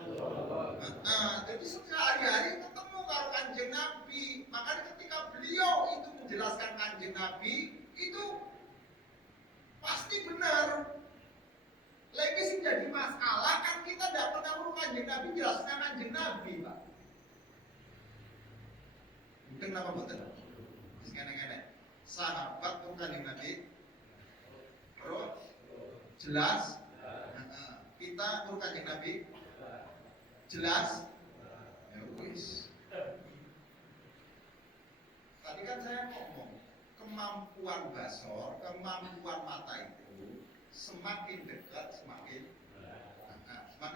Jadi sehari-hari ketemu karo Kanjeng Nabi. Makanya ketika beliau itu menjelaskan Kanjeng Nabi itu pasti benar. Lagi sih jadi masalah kan kita tidak pernah perlu Kanjeng Nabi jelaskan Kanjeng Nabi, Pak. Mungkin apa betul? Sekarang sahabat tuh Kanjeng Nabi, bro, jelas. Kita perlu Kanjeng Nabi, jelas. Ya wis. Tadi kan saya ngomong kemampuan basor, kemampuan mata itu semakin dekat semakin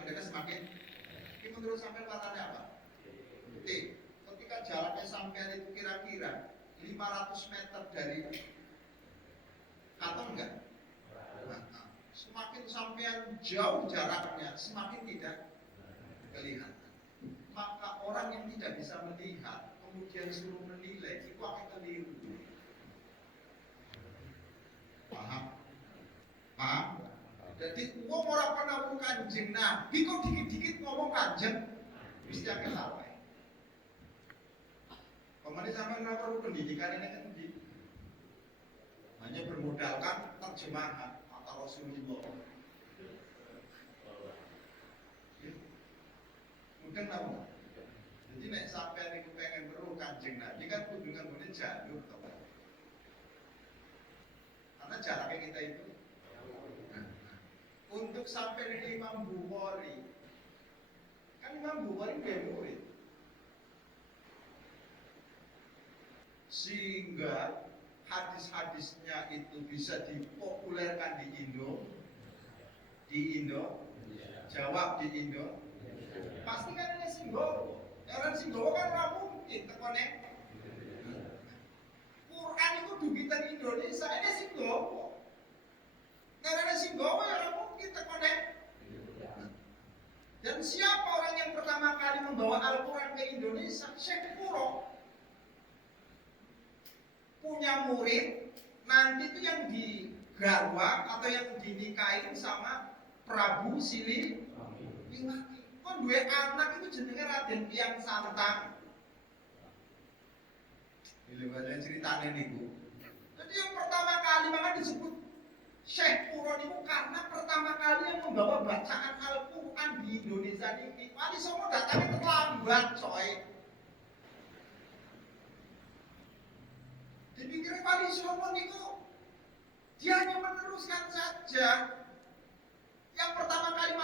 dekat semakin. Ini menurut sampai warnanya apa? T. Ketika jaraknya sampai itu kira-kira 500 meter dari atau enggak? Semakin sampean jauh jaraknya semakin tidak kelihatan. Maka orang yang tidak bisa melihat kemudian suruh menilai itu akan keliru. Paham? Jadi uang orang pernah ngomong Kanjeng Nabi kok dikit-dikit ngomong Kanjeng mesti agak salah. Kemarin sama nggak perlu pendidikan ini kan hanya bermodalkan terjemahan kata Rasulullah. Mungkin tahu. Jadi nek sampai niku pengen weruh Kanjeng Nabi kan kudu nggone jalur to. Karena jaraknya kita itu untuk sampai di Imam Bukhari kan Imam Bukhari dia murid sehingga hadis-hadisnya itu bisa dipopulerkan di Indo, jawab di Indo, pasti kan ini Singgowo, orang Singgowo kan nggak mungkin terkonek. Quran itu dugitan Indonesia, ini Singgowo. Karena Singgowo ya orang mungkin terkonek. Dan siapa orang yang pertama kali membawa Al-Quran ke Indonesia? Syekh Puro. Punya murid, nanti itu yang digarwa atau yang dinikahin sama Prabu Siliwangi. Kon dua anak itu jenenge Raden Kiang Santang. Ini ada ceritanya nih Bu. Jadi yang pertama kali maka disebut Syekh Puro itu karena pertama kali yang membawa bacaan Al-Quran di Indonesia ini. Wali Songo datangnya terlambat coy. Dipikir Wali Songo itu dia hanya meneruskan saja. Yang pertama kali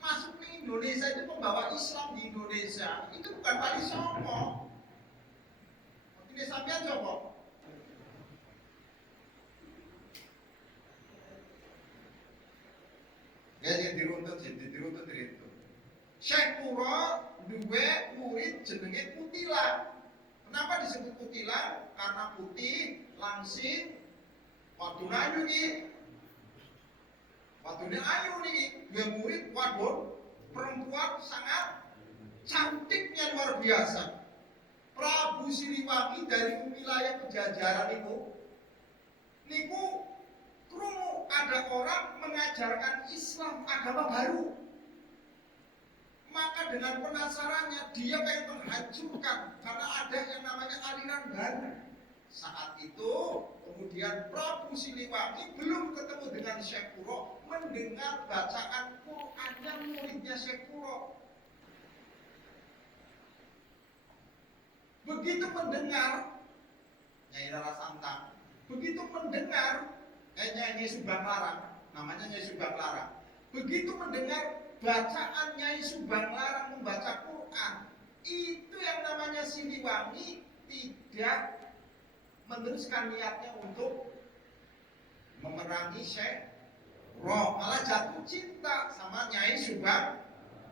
masuk ke Indonesia itu membawa Islam di Indonesia itu bukan Wali Songo. Ini sampean coba. Ya diruntut itu. Syekh Puro duwe murid jenenge Kutilan. Kenapa disebut Kutilan? Karena putih, langsing, wadon ayu iki. Wadone ayu niki, duwe murid wadon perempuan sangat cantiknya luar biasa. Prabu Siliwangi dari wilayah Pejajaran niku krungu ada orang mengajarkan Islam agama baru. Maka dengan penasarannya dia pengen menghancurkan karena ada yang namanya aliran baru. Saat itu kemudian Prabu Siliwangi belum ketemu dengan Syekh Puro, mendengar bacaan Qurannya muridnya Syekh Puro. Begitu mendengar Nyai Rara Santang, begitu mendengar Nyai Subang Larang, namanya Nyai Subang Larang. Begitu mendengar bacaan Nyai Subang Larang membaca Quran, itu yang namanya Siliwangi tidak meneruskan niatnya untuk memerangi Syekh Puro, malah jatuh cinta sama Nyai Subang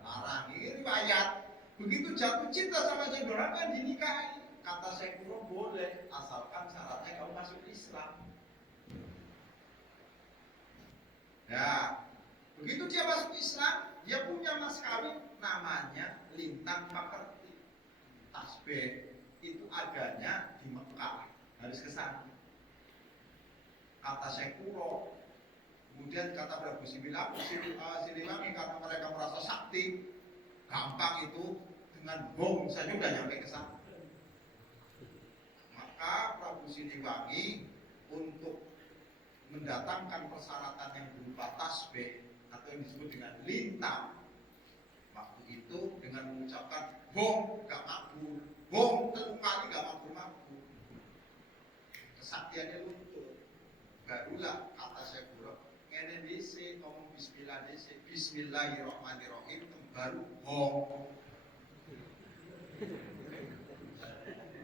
Larang. Ini riwayat. Begitu jatuh cinta sama Nyai Subang Larang dinikahi. kata sekuro boleh asalkan syaratnya kamu masuk Islam. Ya, begitu dia masuk Islam, dia punya mas kawin namanya Lintang Pakerti. Tasbih itu adanya di Mekah, harus ke sana. Kata sekuro, kemudian kata Prabu Siliwangi karena mereka merasa sakti, gampang itu dengan bom saja udah nyampe ke sana. Maka Prabu Siliwangi untuk mendatangkan persyaratan yang berupa tasbih atau yang disebut dengan lintang, waktu itu dengan mengucapkan bom gak makbul, bom telung kali gak makbul, kesaktiannya luntur. Barulah kata saya buruk ngene dhisik ngomong bismillah dhisik, bismillahirrahmanirrahim baru bom.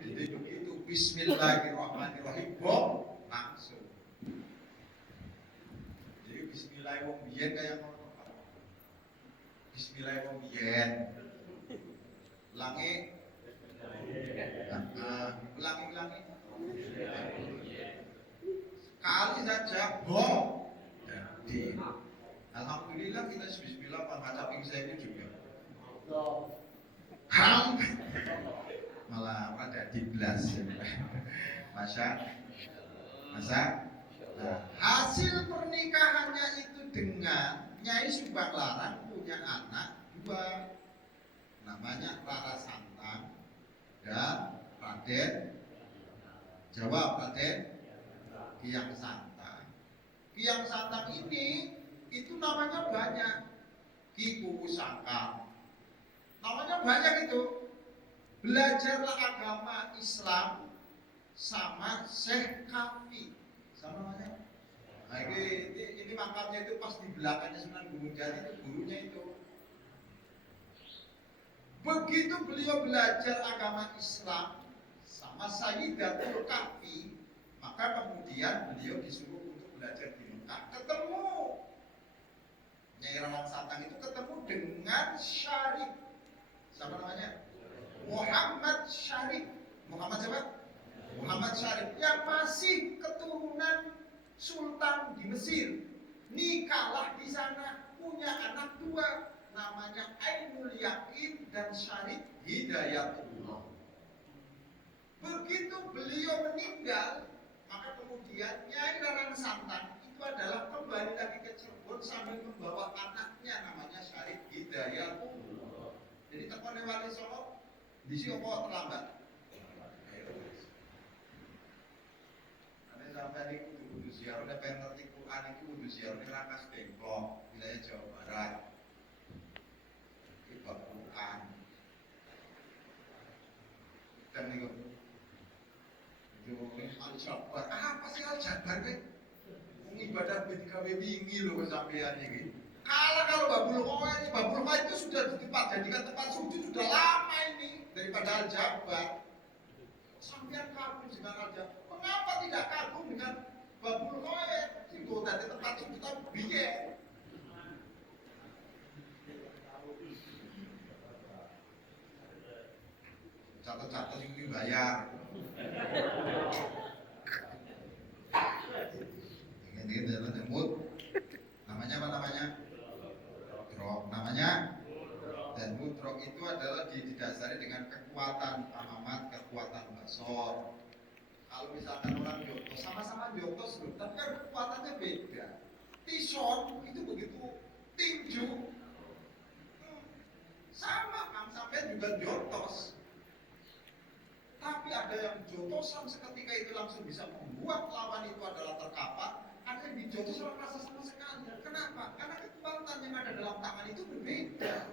Jadi begitu bismillahirrahmanirrahim bom langsung. Bismillah wong biyen kaya ngono. Bismillah wong biyen. Ulangi. Ulangi. Sekali saja bom. Jadi alhamdulillah kita bismillah baca pingsa itu juga. Ham. Malah pada diblas. Masa. Nah, hasil pernikahannya itu dengan Nyai Subang Larang punya anak dua, namanya Rara Santang dan Raden. Jawab Raden Kiang Santang. Kiang Santang ini itu namanya banyak. Ki Kuku Sangkang, namanya banyak itu. Belajarlah agama Islam sama Syekh Kafi. Sama namanya. Nah, ini makamnya itu pas di belakangnya Sunan Gunung Jati itu gurunya itu. Begitu beliau belajar agama Islam sama Sayyidatul Kahfi, maka kemudian beliau disuruh untuk belajar di Mekah. Ketemu Nyai Rara Santang itu ketemu dengan Syarif. Siapa namanya? Muhammad Syarif. Muhammad siapa? Muhammad Syarif yang masih keturunan sultan di Mesir, nikahlah di sana, punya anak dua, namanya Ainul Yakin dan Syarif Hidayatullah. Begitu beliau meninggal, maka kemudian Nyai Rara Santang itu adalah kembali lagi ke Cirebon sambil membawa anaknya namanya Syarif Hidayatullah. Jadi tekan Wali Solo di sini kok terlambat. Sampai ini kudu ziarah, ada pengen ngerti Quran itu kudu ziarah ini Rangkas Dengklok, wilayah Jawa Barat. Ini bab Quran. Dan ini Al-Jabar, apa sih Al-Jabar ini? Mengibadah B3W wingi loh kesampean ini. Kalau Babul Khoa itu sudah jadikan tempat sujud sudah lama ini daripada Al-Jabar. Sampean kagum dengan Al-Jabar. Mengapa tidak kagum dengan Babul Khoa? Itu dari tempat sujud kita biye. Catat-catat ini bayar. Ini adalah nyebut. Namanya apa namanya? Mudrok. Namanya? Dan mudrok itu adalah didasari dengan kekuatan pamamat, kekuatan basor. Kalau misalkan orang Jogja, sama-sama Jogja sebelum, tapi kan kekuatannya beda. Tison itu begitu tinju, sama Kang sampai juga jotos. Tapi ada yang jotosan seketika itu langsung bisa membuat lawan itu adalah terkapar. Ada yang dijotos orang rasa sama sekali. Kenapa? Karena kekuatan yang ada dalam tangan itu berbeda.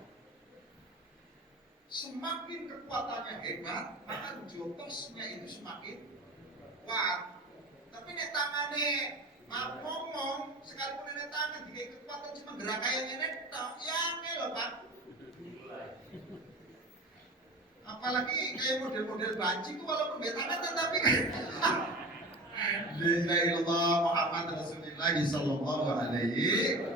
Semakin kekuatannya hebat, maka jotosnya itu semakin kuat. Tapi nek tangane ngomong, sekalipun nek tangan dikai kekuatan cuma gerak kayak ngene tok, ya angel lho, Pak. Apalagi kayak model-model banci itu walaupun dia tangan tetapi kan la ilaha illallah Muhammad Rasulullah sallallahu alaihi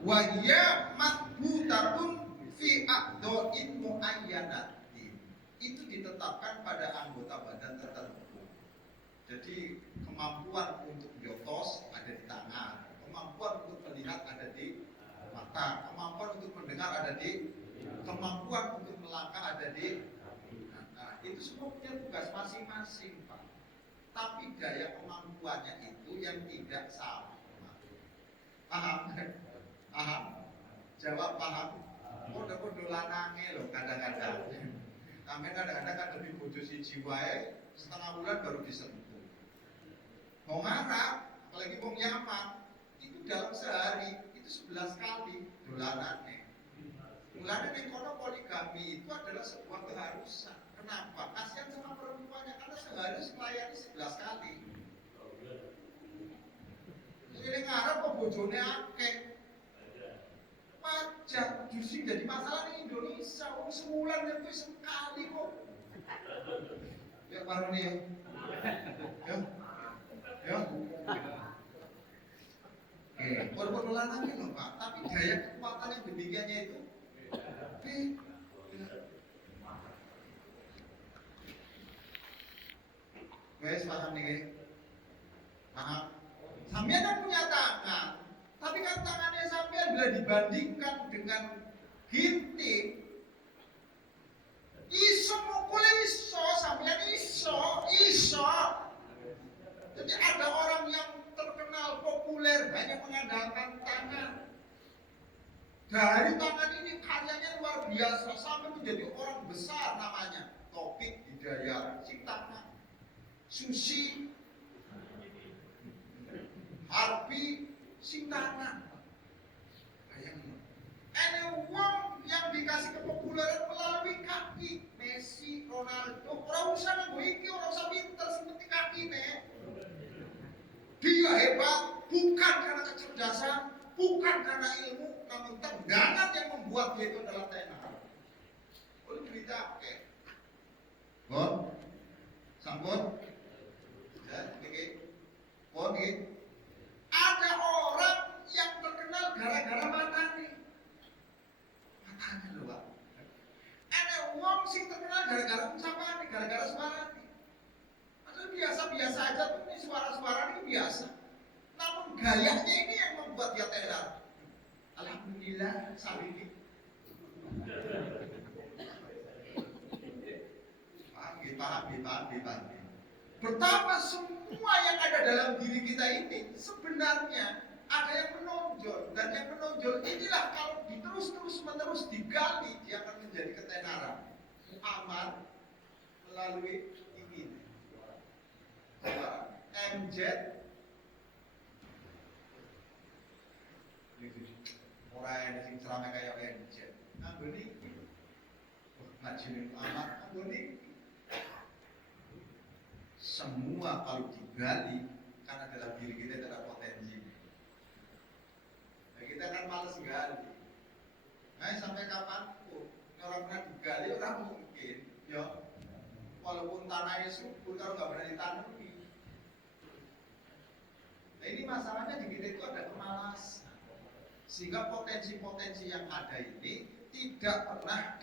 wa hiya matbutatun fi aqda'in muayyanatin. itu ditetapkan pada anggota badan tertentu. Jadi kemampuan untuk jotos ada di tangan, kemampuan untuk melihat ada di mata, kemampuan untuk mendengar ada di, kemampuan untuk melangkah ada di. Nah, itu semua punya tugas masing-masing, Pak. Tapi daya kemampuannya itu yang tidak sama. Paham? Paham? Jawab paham? Kode-kode lanange loh kadang-kadang. Kami kadang-kadang kan lebih bodoh si jiwae setengah bulan baru disentuh. Mau ngarap, apalagi mau Yaman, itu dalam sehari itu 11 kali dolanannya. Mulanya yang kono poligami itu adalah sebuah keharusan. Kenapa? Kasihan sama perempuannya karena sehari melayani 11 kali. Jadi ngarap kok bojone akeh. Wajar, justru jadi masalah di Indonesia. Sebulan itu sekali kok. Ya baru nih ya. Ya. Walaupun lagi loh Pak, tapi daya kekuatan yang demikiannya itu wes paham nih, paham? Sampean kan punya tangan, tapi kan tangannya sampean bila dibandingkan dengan ginting, iso mukulnya iso, sampean iso. Jadi ada orang yang terkenal populer hanya mengandalkan tangan. Dari tangan ini karyanya luar biasa sampai menjadi orang besar namanya Taufik Hidayat, si tangan. Susi Harbi, si tangan. Bayangin. Ada uang yang dikasih kepopuleran melalui kaki. Messi, Ronaldo, orang usah nanggo iki, orang usah pinter seperti kaki nih. Dia hebat bukan karena kecerdasan, bukan karena ilmu, namun tendangan yang membuat dia itu adalah tenar. Boleh cerita, oke? Bon, sampun, ya, oke, bon, ada orang yang terkenal gara-gara matanya loh Pak. Ada uang sih terkenal gara-gara ucapan, gara-gara suara. Biasa-biasa aja tuh ini suara-suara ini biasa. Namun gayanya ini yang membuat dia tenar. Alhamdulillah sabiki. Paham. Betapa semua yang ada dalam diri kita ini sebenarnya ada yang menonjol, dan yang menonjol inilah kalau terus-menerus digali dia akan menjadi ketenaran. Amal melalui ini. MZ orang yang sing ceramah kayak MZ nggak ngajiin amat nggak semua kalau digali karena dalam diri kita ada potensi. Nah, kita kan males gali. Nah, sampai kapanpun orang pernah digali orang mungkin ya walaupun tanahnya subur kalau nggak pernah ditanami. Nah, ini masalahnya di kita itu ada kemalasan, sehingga potensi-potensi yang ada ini tidak pernah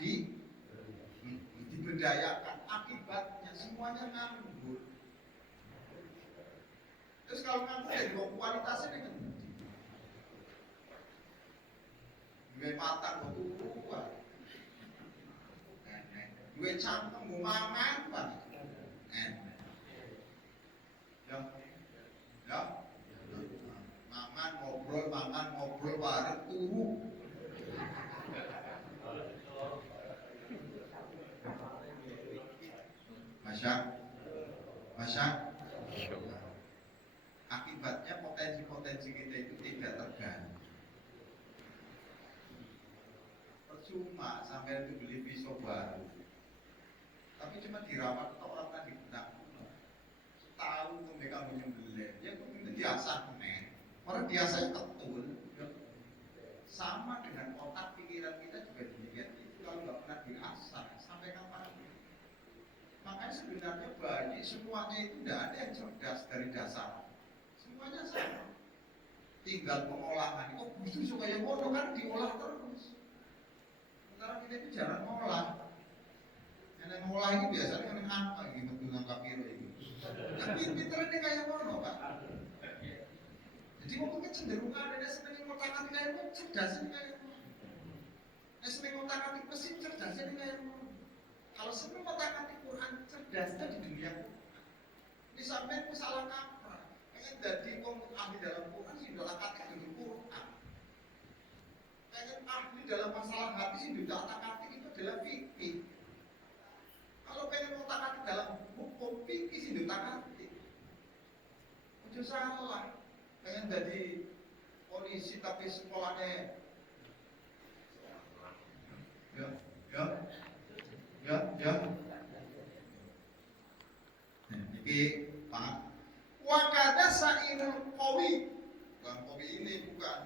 diberdayakan. Akibatnya semuanya nganggur. Terus kalau nganggur jadi kualitasnya dengan gue mata gue kuat, gue cangkem gue mangan pak, ya. Mangan ngobrol bareng turu. Masya. Akibatnya potensi-potensi kita itu tidak tergali. Percuma sampai itu beli pisau baru, tapi cuma dirawat atau orang tadi benak. Setahun tuh mereka menyembelih, ya itu biasa men. Orang biasanya ketul, sama dengan otak pikiran kita juga demikian. Itu kalau nggak pernah diasah sampai kapan? Makanya sebenarnya banyak semuanya itu tidak ada yang cerdas dari dasar. Semuanya sama. Tinggal pengolahan. Oh justru suka yang bodoh kan diolah terus. Sementara kita itu jarang ngolah. Ya. Yang ngolah ini biasanya kan apa gitu dengan kafir itu. Tapi pinternya kayak mana Pak? Jadi waktu kecenderungan ada seneng ngotak-atik kayak mana, cerdasnya kayak mana? Seneng ngotak-atik mesin cerdasnya kayak mana? Kalau seneng ngotak-atik Quran cerdasnya di dunia Quran. Ini sampai salah kaprah. Pengen jadi ahli dalam Quran sih dalam kata di Quran. Pengen ahli dalam masalah hati sih otak-atik itu adalah fikih. Kalau pengen otak-atik dalam hukum fikih sih otak-atik. Itu salah. Pengen jadi polisi tapi sekolahnya ya. Ini Pak. Wakada sairul qawi. Bukan qawi ini bukan.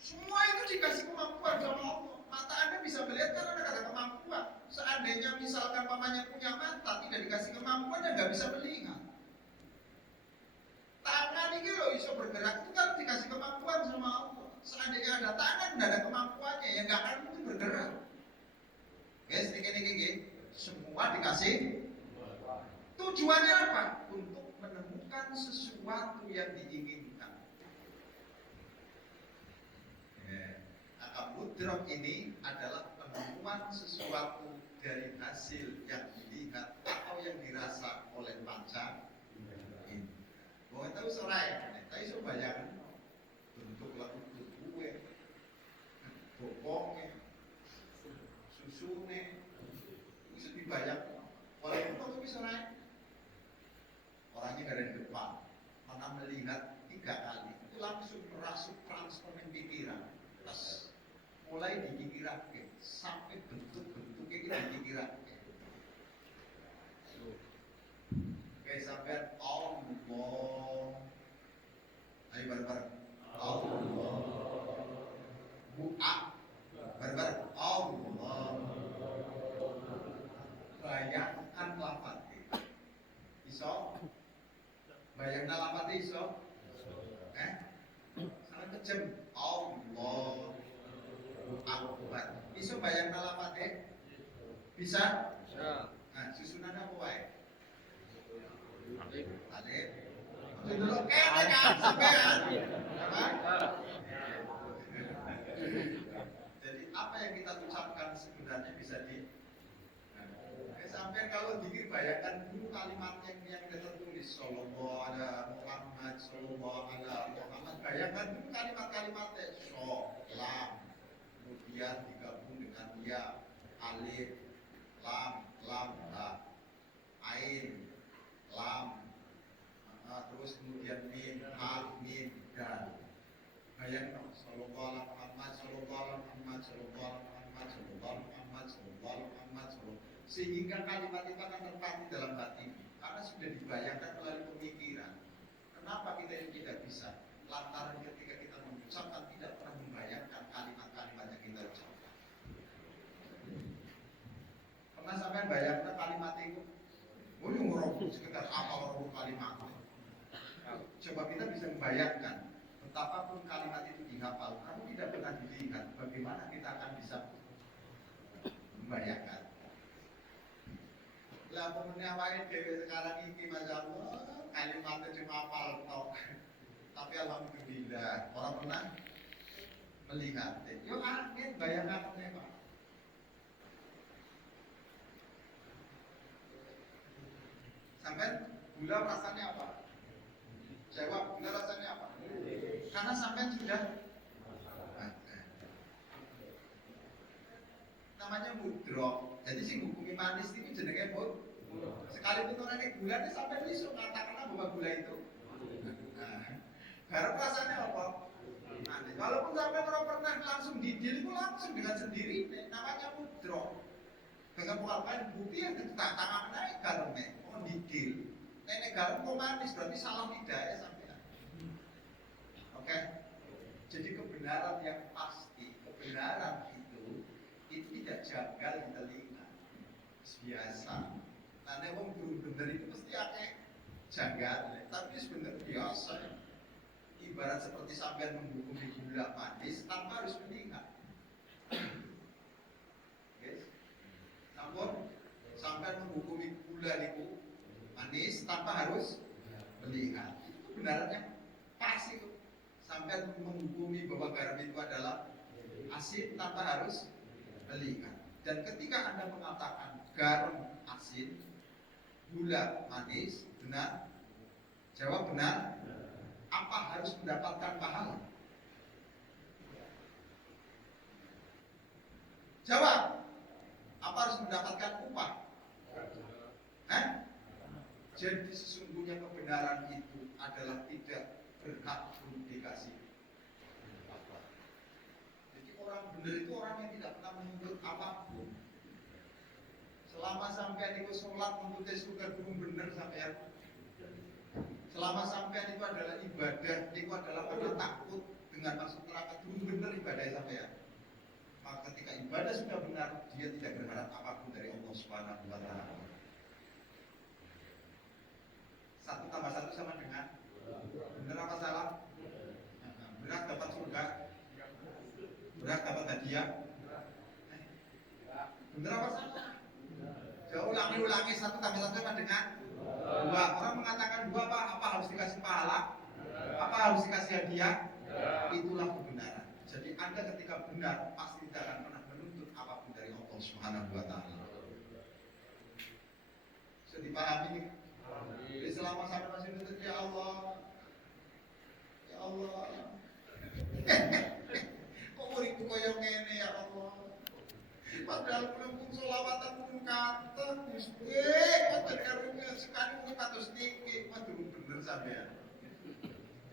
Semua itu dikasih kemampuan sama Allah. Mata Anda bisa melihat karena Anda ada kemampuan. Seandainya misalkan pamannya punya mata, tidak dikasih kemampuan, Anda nggak bisa melihat. Tangan ini loh bisa bergerak itu kan dikasih kemampuan sama Allah. Seandainya ada tangan, tidak ada kemampuannya, ya nggak akan mungkin bergerak. Guys, ini semua dikasih. Tujuannya apa? Untuk menemukan sesuatu yang diinginkan. Mudrok ini adalah penemuan sesuatu dari hasil yang dilihat atau yang dirasa oleh panca ini. Mau tahu serai, tapi so bayangkan bentuk lagu kue, bokongnya, susunya, bisa dibayangkan. Walaupun waktu bisa serai, orangnya dari depan, mana melihat 3 kali, itu langsung merasuk transformasi pikiran. Terus mulai dikira-kira sampai bentuk-bentuknya itu dikira-kira. Oke, sampai Allah. Ayo bareng-bareng. Allah. Bu'a. Bareng-bareng. Allah. Bayangkan lafadznya. Iso? Bayangkan lafadznya iso? Sangat kejam. Allah. Akbar. Iso bayang lafadznya? Bisa? Bisa. Nah, susunan apa wae? Alif. Dulu kene kan sampean. Jadi apa yang kita ucapkan sebenarnya bisa di sampai kalau dikir bayangkan dulu kalimat yang tertulis sallallahu ala Muhammad sallallahu ala Muhammad, bayangkan dulu kalimat-kalimatnya lam, kemudian digabung dengan ya, alif, lam, ain, lam, terus kemudian mim, mim, dal. Bayangkan sallallahu ala Muhammad sallallahu ala Muhammad sallallahu ala Muhammad sallallahu ala Muhammad sallallahu ala Muhammad sehingga kalimat itu akan terpati dalam hati karena sudah dibayangkan melalui pemikiran. Kenapa kita ini tidak bisa? Lantaran ketika kita mengucapkan tidak pernah membayangkan kalimat-kalimat yang kita ucapkan. Pernah sampai bayangkan kalimat itu? Oh, yang ngurung sekitar apa ngurung kalimat? Coba kita bisa membayangkan betapapun kalimat itu dihafal, namun tidak pernah dilihat. Bagaimana kita akan bisa membayangkan? Lah pemenang awake dhewe sekarang iki masyaallah kalimatnya cuma hafal tok. Tapi alhamdulillah orang pernah melihat. Yo angin bayangkan apa? Sampai gula rasanya apa? Jawab, gula rasanya apa? Karena sampai sudah namanya mudrok. Jadi sing hukumi manis ini jenenge mud. Sekalipun orangnya gula ini sampai besok katakanlah bahwa gula itu. Baru rasanya apa? Manis. Walaupun sampai orang pernah langsung didil itu langsung dengan sendiri, namanya mudrok. Dengan bukan bukti yang tangan naik garamnya, mau didil. Nenek garam kok manis berarti salah tidak ya sampai. Oke. Jadi kebenaran yang pasti, kebenaran itu tidak janggal di telinga, biasa. Nah, wong belum bener itu mesti akeh janggal, tapi sebenarnya biasa. Ibarat seperti sampean menghukumi gula manis tanpa harus melihat. Yes. Namun sampai menghukumi gula niku manis tanpa harus melihat. Itu kebenarannya pas itu. Sampai menghukumi bahwa garam itu adalah asin tanpa harus melihat. Dan ketika Anda mengatakan garam asin, gula manis, benar? Jawab benar. Apa harus mendapatkan pahala? Jawab. Apa harus mendapatkan upah? Jadi sesungguhnya kebenaran itu adalah tidak berhak untuk dikasih. Jadi orang benar itu orang yang tidak pernah menuntut apapun. Selama sampai itu sholat menuntut surga belum benar sampai. Selama sampai itu adalah ibadah, itu adalah karena takut dengan masuk neraka belum benar ibadah sampai. Maka ketika ibadah sudah benar, dia tidak berharap apapun dari Allah Subhanahu wa Ta'ala. 1 tambah 1 sama dengan benar apa salah? Benar dapat surga, benar dapat hadiah. Benar apa salah? Jauh ulangi 1 tambah 1 sama dengan 2. Orang mengatakan 2 apa harus dikasih pahala? Apa harus dikasih hadiah? Itulah kebenaran. Jadi Anda ketika benar pasti tidak akan pernah menuntut apapun dari Allah Subhanahu wa Ta'ala. Bisa dipahami nih? Jadi selama sampai masih menuntut ya Allah, kok muridku koyo ngene ya Allah. Padahal belum sholawatan pun kata, Gusti, kok terkarungnya sekali pun kados niki, belum bener sampean.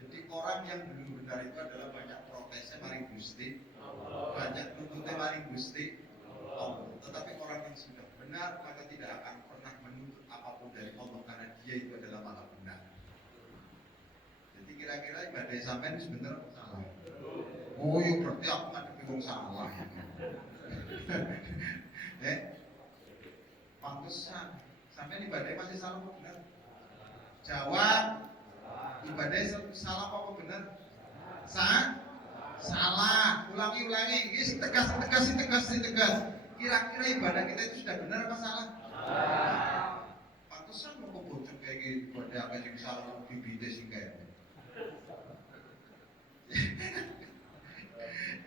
Jadi orang yang belum benar itu adalah banyak protesnya mari Gusti, banyak nuntutnya mari Gusti Allah. Tetapi orang yang sudah benar maka tidak akan pernah menuntut apapun dari Allah karena dia itu adalah maha benar. Jadi kira-kira ibadah sampean itu benar atau salah? Oh, ya berarti aku ngadepi wong salah. Pantesan sampean ibadah masih salah apa benar? Jawab. Ibadah salah apa benar? Salah. Ulangi. Ini tegas. Kira-kira ibadah kita itu sudah benar apa salah? Pantesan mau bocor kayak gitu. Ibadah apa yang salah bibite sih kayak.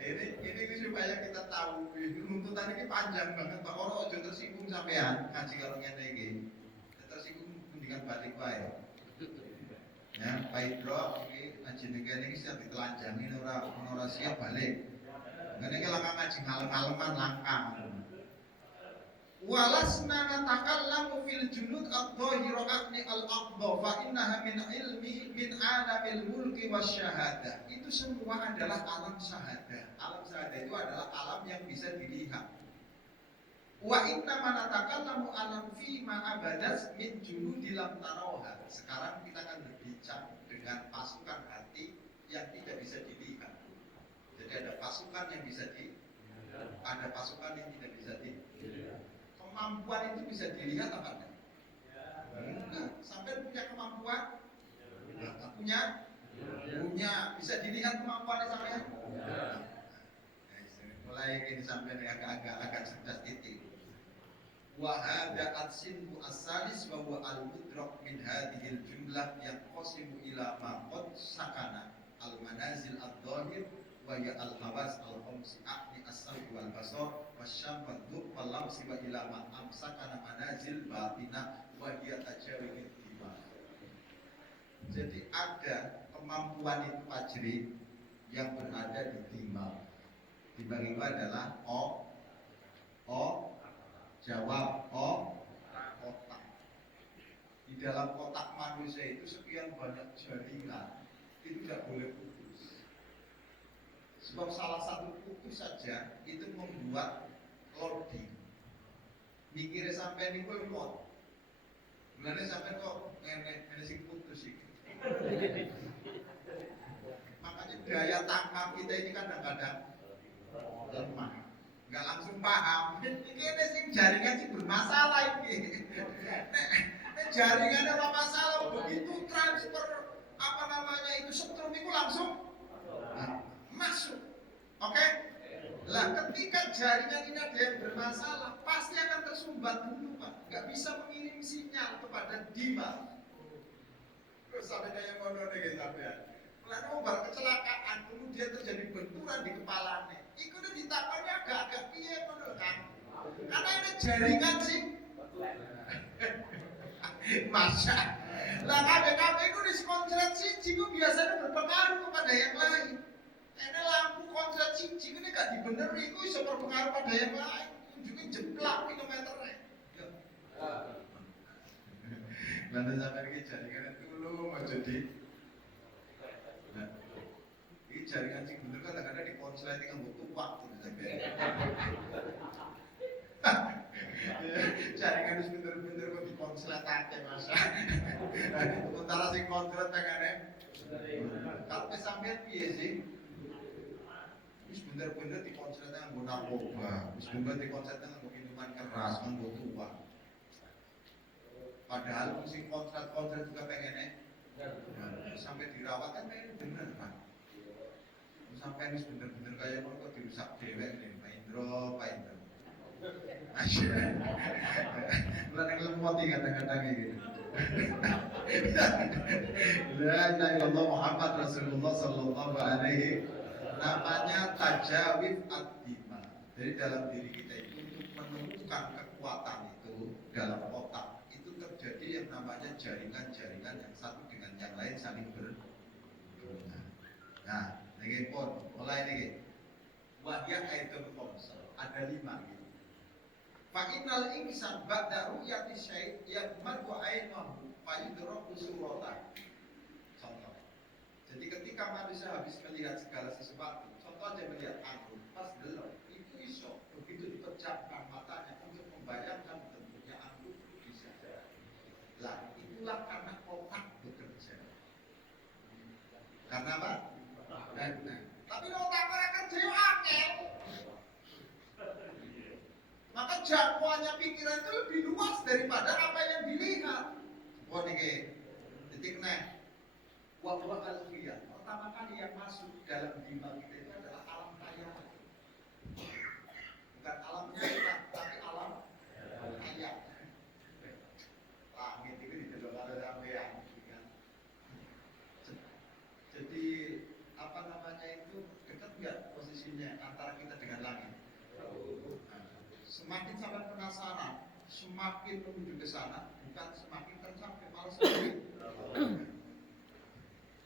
Ini supaya kita tahu. Tuntutan ini panjang banget. Pak Oro ojo tersinggung sampean ngaji kalau ngene iki. Tersinggung pendidikan balik wae. Ya, Pak Idro iki ngaji ngene iki siap ditelanjangi ora siap balik. Ngene iki langkah ngaji ngalem-aleman langkah. Walasna natakallamu fil junud adh-dhahira aqni al-aqdha fa innaha min ilmi min alamil mulki wasyahadah. Itu semua adalah alam syahadah. Alam syahadah itu adalah alam yang bisa dilihat. Wa inna ma natakallamu alam fi ma abadas min junudi lam tarawha. Sekarang kita akan berbicara dengan pasukan hati yang tidak bisa dilihat. Jadi ada pasukan yang bisa ada pasukan yang tidak bisa dilihat. Kemampuan itu bisa dilihat apa enggak? Enggak. Sampai punya kemampuan? Enggak punya? Punya. Bisa dilihat kemampuannya sampai? Mulai ini sampai agak cerdas titik. Wa hada al-sinbu as-salis wa huwa al-mudrak min hadhil jumlah yang qasimu ila ma qad sakana al-manazil ad-dhahir wa ya al-hawas al-khamsi aqni as-sam'i wal basar wasyam wad-duq wal lamsi wa ila ma amsakana manazil batina wa hiya tajawid dimah. Jadi ada kemampuan itu Fajri yang berada di timah. Timah itu adalah jawab kotak. Di dalam kotak manusia itu sekian banyak jaringan, itu tidak boleh putus. Sebab salah satu putus saja itu membuat loading. Mikirnya sampai nih lemot. Mulanya sampai kok ngene sing putus sih. Makanya daya tangkap kita ini kadang-kadang lemah. Nggak langsung paham. Ini sing jaringan sih bermasalah ini. Jaringannya ada masalah, begitu transfer itu setrum itu langsung masuk. Oke? Lah ketika jaringan ini ada yang bermasalah, pasti akan tersumbat dulu Pak. Nggak bisa mengirim sinyal kepada device. Terus sampai kayak ngono nih sampean. Lalu mau kecelakaan, kemudian terjadi benturan di kepalanya. Iku udah ditakoni agak-agak piye ngono kan? Karena ini jaringan sih. Masa. Lah kabeh-kabeh itu diskonslet siji ku biasanya berpengaruh kepada yang lain. Ini lampu konslet siji ini gak dibeneri, itu bisa berpengaruh pada yang lain. Tunjukin jeblak kilometernya. Nanti sampai ini jaringan itu lu mau jadi. Nah, ini jaringan sih bener kadang-kadang di konslet itu nggak butuh waktu sampai. Jaringan itu bener-bener kok di konslet aja masa. Sementara si konslet pengennya. Kalau sampai piye sih? Wis bener-bener di konsernya nggo narkoba, wis bener di konsernya nggo minuman keras, nggo tua. Padahal sing kontrak juga pengennya sampai dirawat kan pengen bener kan. Sampai wis bener-bener kayak kok dirusak dewek nih, Pak Indro. Mulane lemot kadang-kadang gitu. La ilaha illallah Muhammad Rasulullah sallallahu alaihi namanya tajawid ad-dima. Jadi dalam diri kita itu untuk menemukan kekuatan itu dalam otak itu terjadi yang namanya jaringan-jaringan yang satu dengan yang lain saling berhubungan. Nah, ini pun mulai ini. Wahya ayatul khamsah ada 5 gitu. Fa'inal insan ba'da ru'yati syai' yakmadu ainahu fayudraku suratan. Contoh. Jadi ketika manusia habis melihat segala sesuatu, contoh aja melihat anggur, pas delok, itu iso begitu dipejamkan matanya untuk membayangkan bentuknya anggur bisa. Lah, itulah karena otak bekerja. Karena apa? Nah. Tapi otak orang kerja yo akeh. Maka jangkauannya pikiran itu lebih luas daripada apa yang dilihat. Oh niki, titik nah. Wabwa al-khiyat. Pertama kali yang masuk dalam bimbang kita itu adalah alam khayal. Bukan alam nyata, tapi alam khayal. Langit itu di dalam ada sampean. Jadi apa namanya itu dekat nggak posisinya antara kita dengan langit? Semakin sampai penasaran, semakin menuju ke sana, bukan semakin tercapai, malah semakin.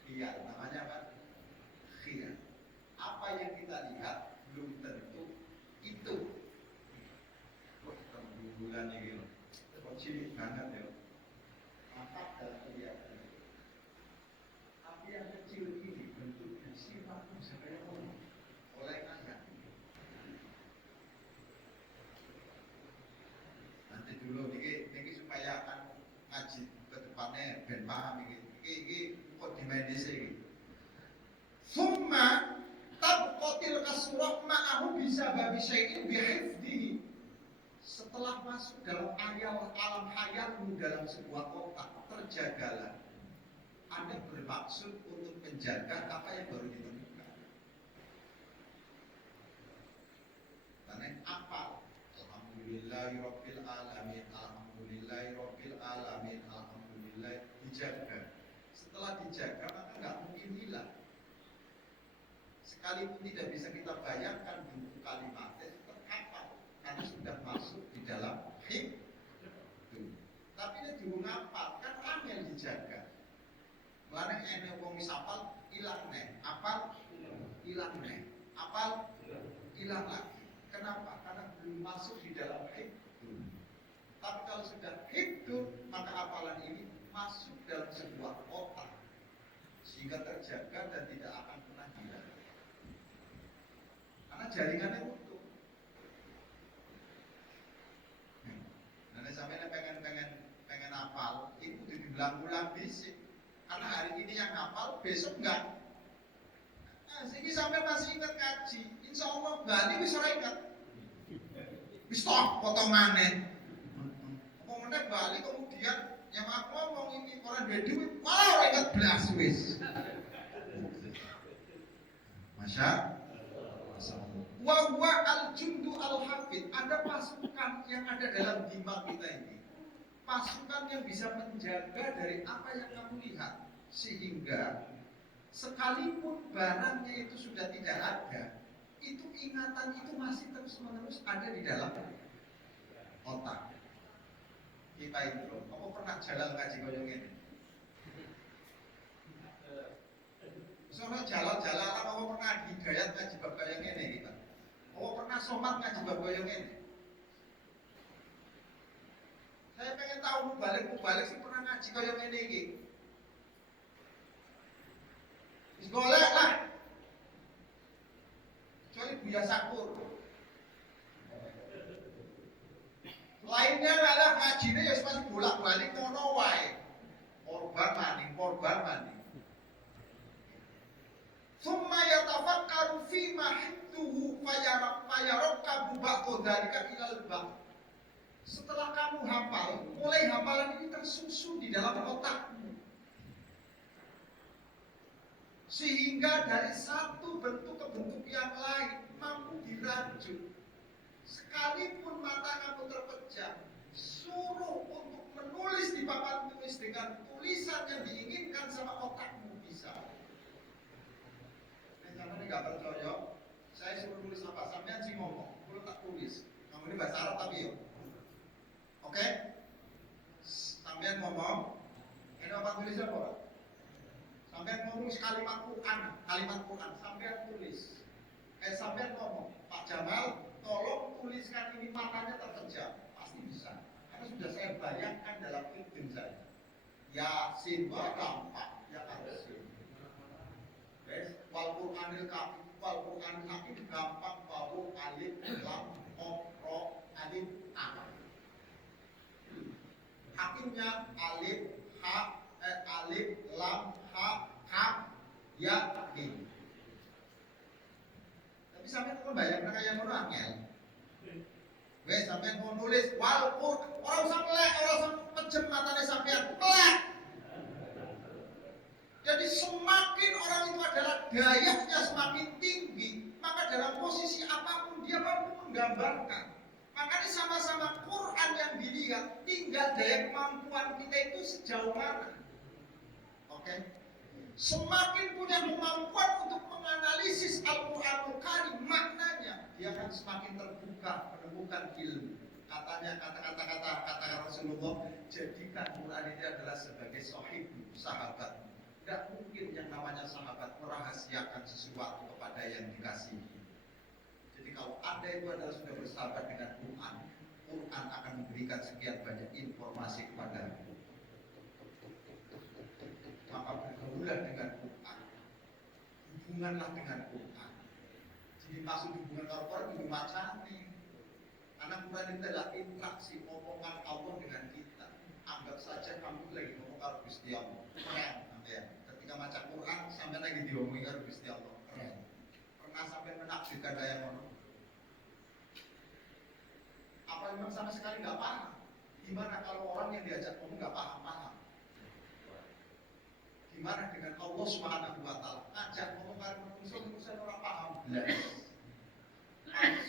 Iya, namanya apa? Khiyal. Apa yang kita lihat belum tentu itu. Wah, bulan ini loh. Kok cilik banget ya. Maka dalam kelihatan. Tapi yang kecil ini bentuknya sifatnya seperti apa? Oleh anak. Nanti dulu ini supaya akan ngaji ke depannya ben paham ini kok dimain di sini. Summa tabqatil kasurah ma'ahu bisa babi syai'in bihifdihi. Setelah masuk dalam alam khayalmu dalam sebuah kotak, terjagalah. Anda bermaksud untuk menjaga apa yang baru ditemukan. Karena apa? Alhamdulillahirabbil alamin, alhamdulillahirabbil alamin, alhamdulillah dijaga. Setelah dijaga maka nggak mungkin hilang. Sekalipun tidak bisa kita bayangkan bentuk kalimatnya terkapal karena sudah masuk di dalam hib. Tapi ini diungapal kan angel dijaga. Mulane ene wong wis apal ilang neh, apal ilang neh, apal hilang lagi. Kenapa? Karena belum masuk di dalam hib. Tapi kalau sudah hidup maka hafalan ini masuk dalam sebuah otak sehingga terjaga dan tidak akan pernah hilang. Karena jaringannya utuh. Nanti sampai pengen hafal, itu diulang-ulang bisik. Karena hari ini yang hafal, besok enggak. Nah, sehingga sampai masih ingat kaji, insya Allah balik bisa ingat. Bisa potongannya. Ngomongnya balik kemudian yang aku ngomong ini orang dua duit, malah orang ingat belas wis. Masya Allah. Wa huwa al-jundu al-hafid. Ada pasukan yang ada dalam bima kita ini. Pasukan yang bisa menjaga dari apa yang kamu lihat. Sehingga sekalipun barangnya itu sudah tidak ada, itu ingatan itu masih terus-menerus ada di dalam otak kita itu. Kamu pernah jalan ngaji koyong ini? Soalnya jalan-jalan kamu pernah hidayat ngaji bab koyong ini kita. Kamu pernah somat ngaji bab koyong ini? Saya pengen tahu mubalik sih pernah ngaji koyong ini gitu. Golek lah. Kecuali Buya Sakur. Lainnya adalah ngajinya ya masih bolak-balik ngono wae. Korban mani. Summa yatafakkaru fi ma hidduhu fayarakabu ba'du dzalika ilal ba'd. Setelah kamu hafal, mulai hafalan ini tersusun di dalam otakmu. Sehingga dari satu bentuk ke bentuk yang lain mampu dirajut. Sekalipun mata kamu terpejam, suruh untuk menulis di papan tulis dengan tulisan yang diinginkan sama otakmu bisa. Jangan nggak percaya, saya suruh tulis apa? Sampean sih ngomong, perlu tak tulis. Kamu ini bahasa Arab tapi yo. Oke? Sampean ngomong, ini apa tulis apa? Sampai ngomong kalimat Quran, sampai tulis. Sampai ngomong, Pak Jamal, tolong tuliskan ini matanya terpejam. Pasti bisa. Karena sudah saya bayangkan dalam ide saya. Yasin gampang, ya Yasin. Wal Quranil Hakim gampang, bahu alif lam ro alif a. Hakimnya alif lam ha yakin. Tapi sampai mau bayangkan kayak ngono angel. Wes sampai mau nulis walaupun orang usah melek, orang usah pejem matanya sampean melek. Jadi semakin orang itu adalah dayanya semakin tinggi, maka dalam posisi apapun dia mampu menggambarkan. Makanya sama-sama Quran yang dilihat, tinggal daya kemampuan kita itu sejauh mana. Oke? Semakin punya kemampuan untuk menganalisis Al-Quranul Karim maknanya, dia akan semakin terbuka menemukan ilmu. Katanya kata Rasulullah, jadikan Quran ini adalah sebagai sahib, sahabat. Tidak mungkin yang namanya sahabat merahasiakan sesuatu kepada yang dikasihi. Jadi kalau Anda itu adalah sudah bersahabat dengan Quran, Quran akan memberikan sekian banyak informasi kepada Anda. Maka bergaulah dengan Quran, hubunganlah dengan Quran. Jadi maksud hubungan Al-Quran itu macam ini. Karena Quran itu adalah interaksi omongan Allah dengan kita. Anggap saja kamu lagi ngomong karo Gusti Allah. Keren, ya. Ketika baca Quran sampai lagi diomongin karo Gusti Allah. Keren. Pernah sampai menafsirkan kayak ngono? Apa memang sama sekali nggak paham? Gimana kalau orang yang diajak ngomong nggak paham? Gimana dengan Allah Subhanahu wa Ta'ala? Ngajak ngomong karo manusia orang paham.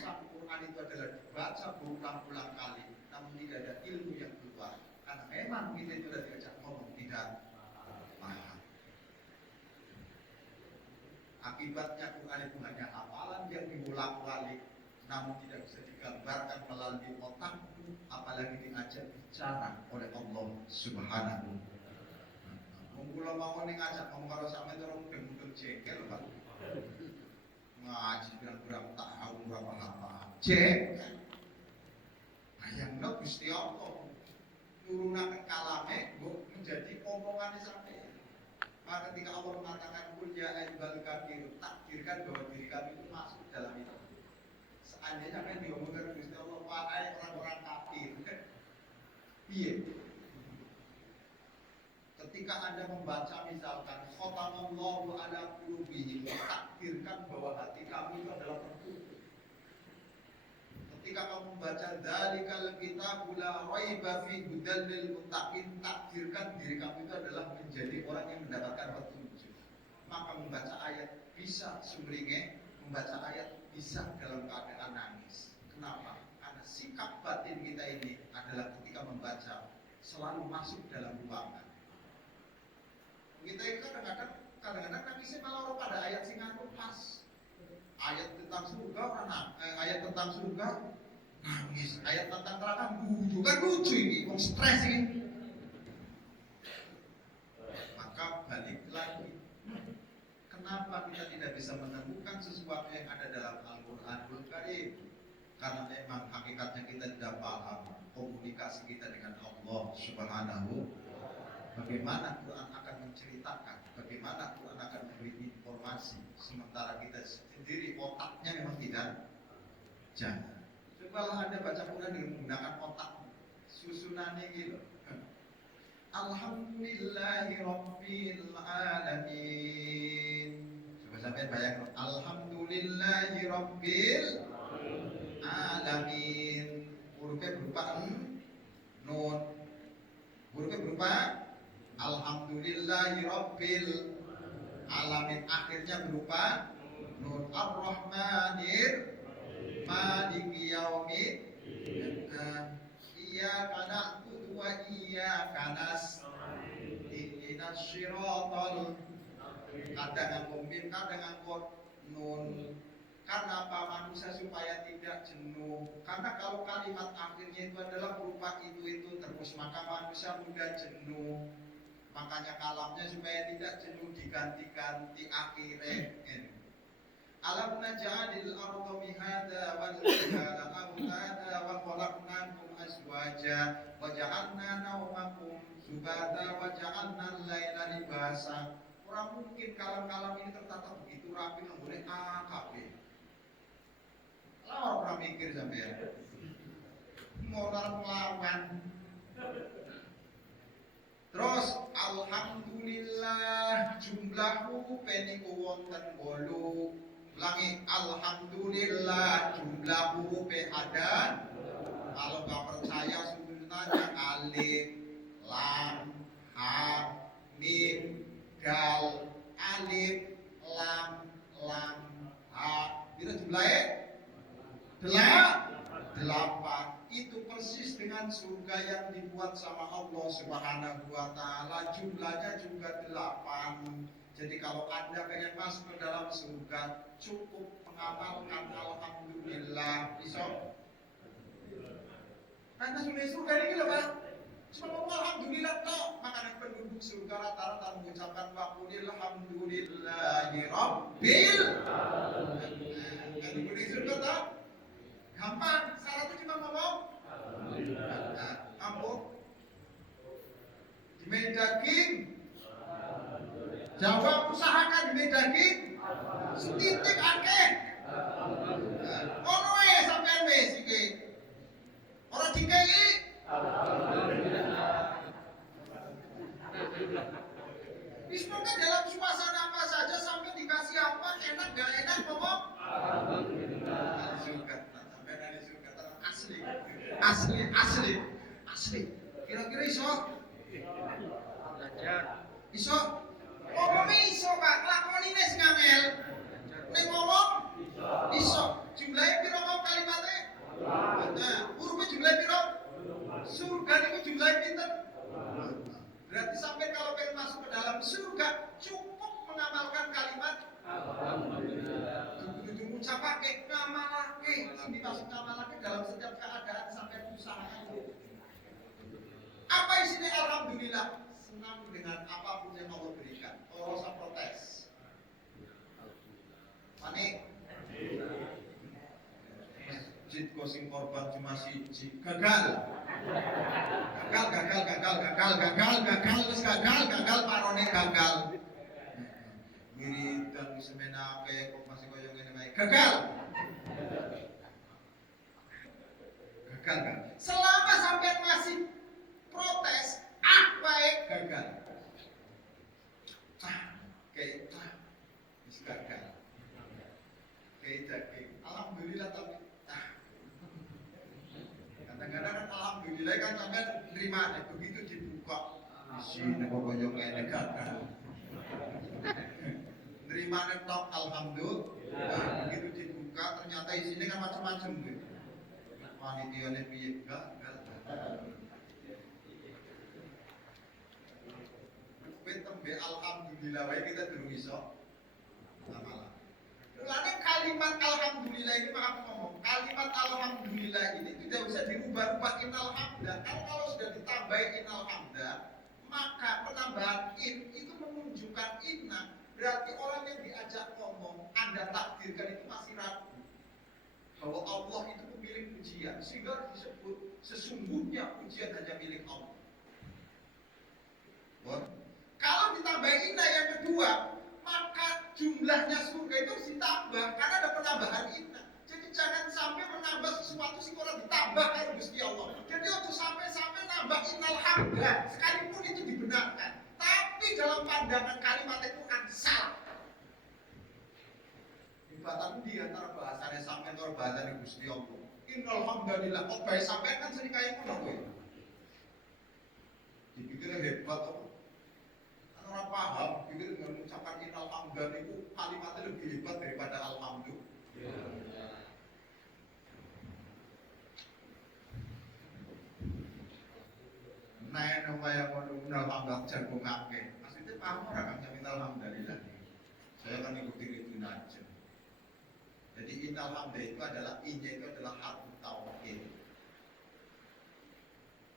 Al Quran itu adalah dibaca berulang-ulang kali, namun tidak ada ilmu yang keluar. Karena memang kita itu sudah diajak ngomong tidak paham. Akibatnya Quran itu hanya hafalan yang diulang-ulang, namun tidak bisa digambarkan melalui otakmu, apalagi diajak bicara oleh Allah Subhanahu. Mula mau ngajak ngomong karo sampe terus mudeng-mudeng jengkel Pak. Ngaji bilang-bilang tahu berapa apa. Jengkel. Bayangno Gusti Allah nurunaken kalame mbok menjadi omongan sampeyan. Maka ketika Allah mengatakan kul ya ayyuhal kafirun, takdirkan bahwa diri kami itu masuk dalam itu. Seandainya kan diomongkan Gusti Allah, wahai orang-orang kafir. Piye? Ketika Anda membaca misalkan khatamallahu ala qulubihim, takdirkan bahwa hati kami itu adalah tertutup. Ketika kamu membaca dzalikal kitabul la raiba fi hudal lil muttaqin, takdirkan diri kamu itu adalah menjadi orang yang mendapatkan petunjuk. Maka membaca ayat bisa sumringe, membaca ayat bisa dalam keadaan nangis. Kenapa? Karena sikap batin kita ini adalah ketika membaca selalu masuk dalam ruangan. Kita itu kadang-kadang nangisnya malah pada ayat sing anu pas. Ayat tentang surga ayat tentang surga nangis, ayat tentang neraka guyu. Kan lucu ini, wong stres ini. Maka balik lagi, kenapa kita tidak bisa menemukan sesuatu yang ada dalam Al-Qur'anul Karim? Karena memang hakikatnya kita tidak paham komunikasi kita dengan Allah Subhanahu. Bagaimana Quran akan menceritakan, bagaimana Quran akan memberi informasi, sementara kita sendiri otaknya memang tidak jalan. Cobalah Anda baca Quran dengan menggunakan otak, susunannya gitu. Alhamdulillahi Rabbil Alamin. Coba sampai bayangkan, Alhamdulillahi Rabbil Alamin. Hurufnya berupa nun. Hurufnya berupa Alhamdulillahi Rabbil Alamin. Akhirnya berupa nun. Ar-Rahmanir Maliki Yaumiddin. Iyyaka na'budu wa iyyaka nasta'in. Ihdinas siratal. Kadang nganggo mim, kadang nganggo nun. Karena apa? Manusia supaya tidak jenuh. Karena kalau kalimat akhirnya itu adalah berupa itu terus, maka manusia mudah jenuh. Makanya kalamnya supaya tidak jenuh diganti-ganti akhirnya. Alam naj'alil arda mihada wal jibala awtada wa khalaqnakum azwaja wa ja'alna nawmakum subata wa ja'alna al-laila libasa. Orang mungkin kalam-kalam ini tertata begitu rapi boleh AKB. Lah orang mikir sampean. Mau lawan. Terus alhamdulillah jumlahu peniku wonten 8. Ulangi, alhamdulillah jumlah huruf ada. Kalau nggak percaya sunatnya alif, lam, ha, mim, dal, alif, lam, ha. Itu jumlahnya 8. Itu persis dengan surga yang dibuat sama Allah Subhanahu wa Ta'ala. Jumlahnya juga 8. Jadi kalau Anda pengen masuk ke dalam surga, cukup mengamalkan alhamdulillah. Bisa? Karena sudah surga ini loh Pak. Cuma ngomong alhamdulillah toh. Makanya penduduk surga rata-rata mengucapkan waqulil hamdulillahi rabbil alamin. Penduduk surga toh gampang. Syaratnya cuma ngomong alhamdulillah. Ampun. Di daging. Jawab usahakan di daging. Setitik akeh. Ono wae sampean wis iki. Ora dikei. Bismillah dalam suasana apa saja sampai dikasih apa enak gak enak ngomong alhamdulillah. Surga, sampai dari surga asli. Kira-kira iso? Iso? Ngomongnya iso Pak, lakoni wis ngamel. Nek ngomong iso. Jumlahnya piro kok kalimatnya? Nah, hurufnya jumlahnya piro? Surga niku jumlahnya pinten? Berarti sampai kalau pengen masuk ke dalam surga cukup mengamalkan kalimat alhamdulillah. Kudu ngucapake ngamalake, sing dimaksud ngamalake dalam setiap keadaan sampai usahakan. Apa isinya alhamdulillah? Senang dengan apapun yang Allah berikan. Oh, rasa protes. Panik. Masjid sing korban cuma siji. Gagal parone gagal. Wiridan semenape kok masih koyo ngene wae. Gagal. Selama sampean masih protes, baik gagal. Wis gagal. Daging. Alhamdulillah tapi kadang-kadang alhamdulillah kan sampai nerima begitu dibuka. Sini kok koyo ngene gagal. Nerima tok alhamdulillah. Begitu isinya kan macam-macam tuh. Panitiane piye enggak. Kowe tembe alhamdulillah wae kita durung iso amalan. Mulane kalimat alhamdulillah ini maaf ngomong, kalimat alhamdulillah ini tidak usah dirubah-rubah innal hamda. Kalau sudah ditambahin innal hamda, maka penambahan in itu menunjukkan inna. Berarti orang yang diajak ngomong, Anda takdirkan itu masih ragu bahwa Allah itu pemilik pujian, sehingga disebut sesungguhnya pujian hanya milik Allah. Kalau ditambahin inna yang kedua, maka jumlahnya surga itu harus ditambah karena ada penambahan inna. Jadi jangan sampai menambah sesuatu sih orang ditambah kayak Gusti Allah. Jadi untuk sampai-sampai nambah innal hamda sekalipun itu dibenarkan, tapi dalam pandangan kalimat itu kan salah. Ibatan di antara bahasanya sampai antara bahasanya Gusti Allah. Innal hamdalillah kok bae sampean kan sering kaya ngono kowe. Dipikirnya hebat kok. Orang paham, pikir dengan mengucapkan innal hamdan itu kalimatnya lebih hebat daripada alhamdulillah. Nah, nama yang mau innal hamdan jago ngake. Maksudnya paham orang yang minta alhamdulillah. Saya kan ikuti itu aja. Jadi innal hamdan itu adalah inya itu adalah harfu tauhid.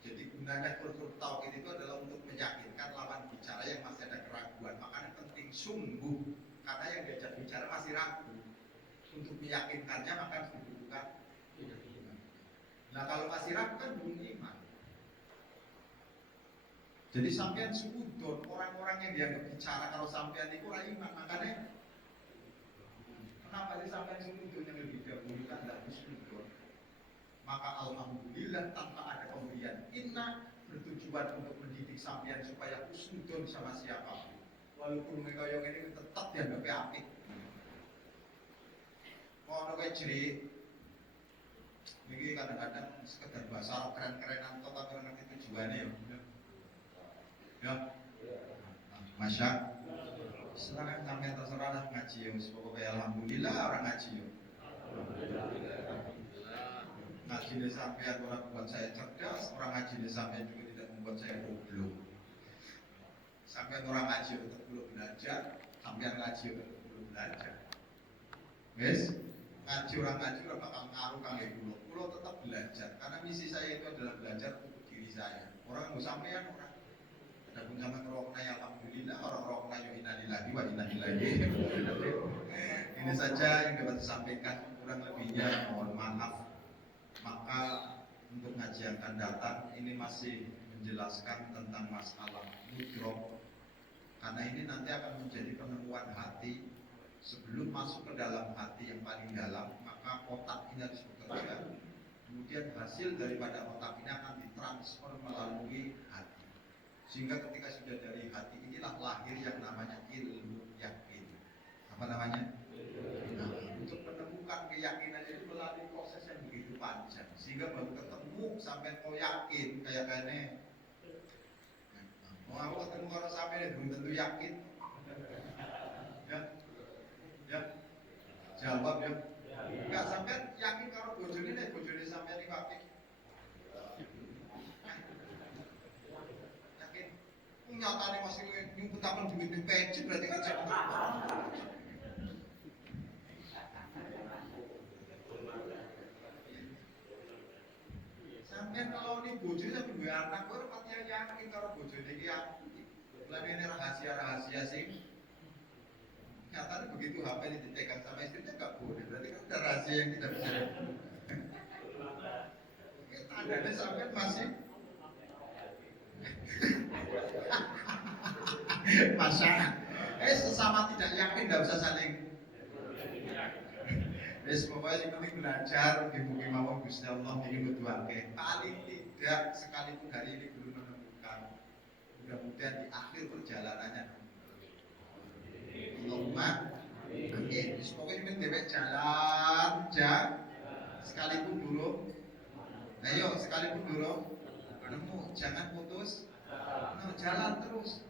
Jadi gunanya huruf tauhid itu adalah untuk meyakinkan lawan bicara yang masih ada keraguan. Makanya penting sungguh, karena yang diajak bicara masih ragu. Untuk meyakinkannya maka dibutuhkan. Nah kalau masih ragu kan belum iman. Jadi sampean suudon, orang-orang yang dianggap bicara kalau sampean itu orang iman. Makanya kenapa sih sampean suudon yang lebih dahulu kan tidak suudon? Maka alhamdulillah tanpa ada pemberian inna bertujuan untuk mendidik sampean supaya husnudon sama siapapun. Walaupun mereka yang ini tetap dianggap apik. Mau ada ciri, ini kadang-kadang sekedar bahasa keren-kerenan atau tak ngerti tujuannya ya. Masya. Silakan sampean terserah ngaji ya. Pokoknya alhamdulillah orang ngaji ya. Ngaji di sampean orang membuat saya cerdas, orang ngaji di sampean juga tidak membuat saya goblok. Sampean orang ngaji tetap belum belajar, sampean ngaji tetap belum belajar. Guys, ngaji orang bakal ngaruh kangge kulo tetap belajar karena misi saya itu adalah belajar untuk diri saya. Orang mau sampean orang ada pun sama rokna ya alhamdulillah, orang rokna yo innalillahi wa inna ilaihi raji'un. Ini saja yang dapat disampaikan, kurang lebihnya mohon maaf. Maka untuk ngaji yang akan datang ini masih menjelaskan tentang masalah mudrok, karena ini nanti akan menjadi penemuan hati. Sebelum masuk ke dalam hati yang paling dalam, maka otak ini harus bekerja. Kemudian hasil daripada otak ini akan ditransfer melalui hati. Sehingga ketika sudah dari hati inilah lahir yang namanya ilmu yakin. Apa namanya? Nah, untuk menemukan keyakinan itu melalui proses yang begitu panjang, sehingga baru ketemu sampai kau yakin kayak kayaknya. Mau aku ketemu kalau sampai belum tentu yakin. Ya, jawab ya. Enggak sampai yakin kalau bojone nek bojone sampai iki apik. Yakin. Nyatane masih nyumput akan duit di peci berarti kan jawab. Sampai kalau ini bojone sampai duwe anak kok pasti yakin kalau bojone iki apik. Lan ini rahasia-rahasia sing nyatanya begitu HP dipegang sama istrinya nggak boleh, berarti kan ada rahasia yang tidak bisa tandanya sampai masih masalah. Sesama tidak yakin tidak usah saling. Pokoknya yang penting belajar di bumi mawon Gusti Allah ini berdoa. Paling tidak sekalipun hari ini belum menemukan, mudah-mudahan di akhir perjalanannya Allahumma amin. Pokoknya dewek jalan sekalipun dulu. Ayo sekalipun dulu nemu, jangan putus. Nah, jalan terus.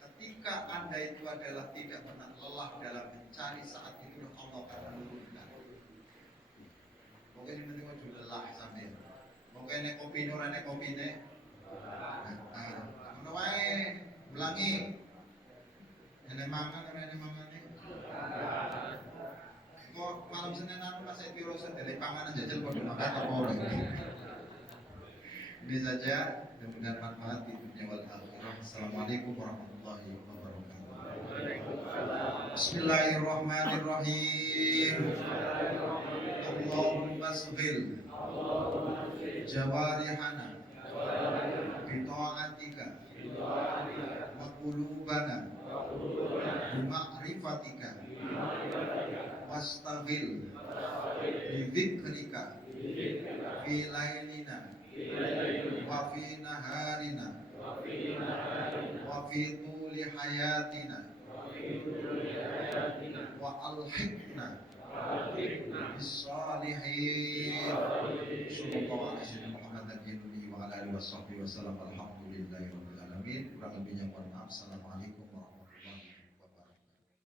Ketika Anda itu adalah tidak pernah lelah dalam mencari, saat itu Allah akan menurunkan. kopi nurane kopine. Ngono wae, ulangi. Ene mangan ora ene mangane. Kok malam Senin anu pas saya piro sedele panganan jajal padha makan apa ora. Ini saja, mudah-mudahan manfaat di dunia wal akhirah. Assalamualaikum warahmatullahi wabarakatuh. Bismillahirrahmanirrahim. Allahumma sghil jawarihana bita'atika wa qulubana bima'rifatika wastaghil bidzikrika fi lailina wa fi naharina wa fi tuli hayatina wa alhiqna bis-salihin. Sallallahu alaihi Muhammadin wa ala alihi washabbihi wasallam. Alhamdulillahirabbil alamin. Kurang lebihnya mohon maaf. Assalamualaikum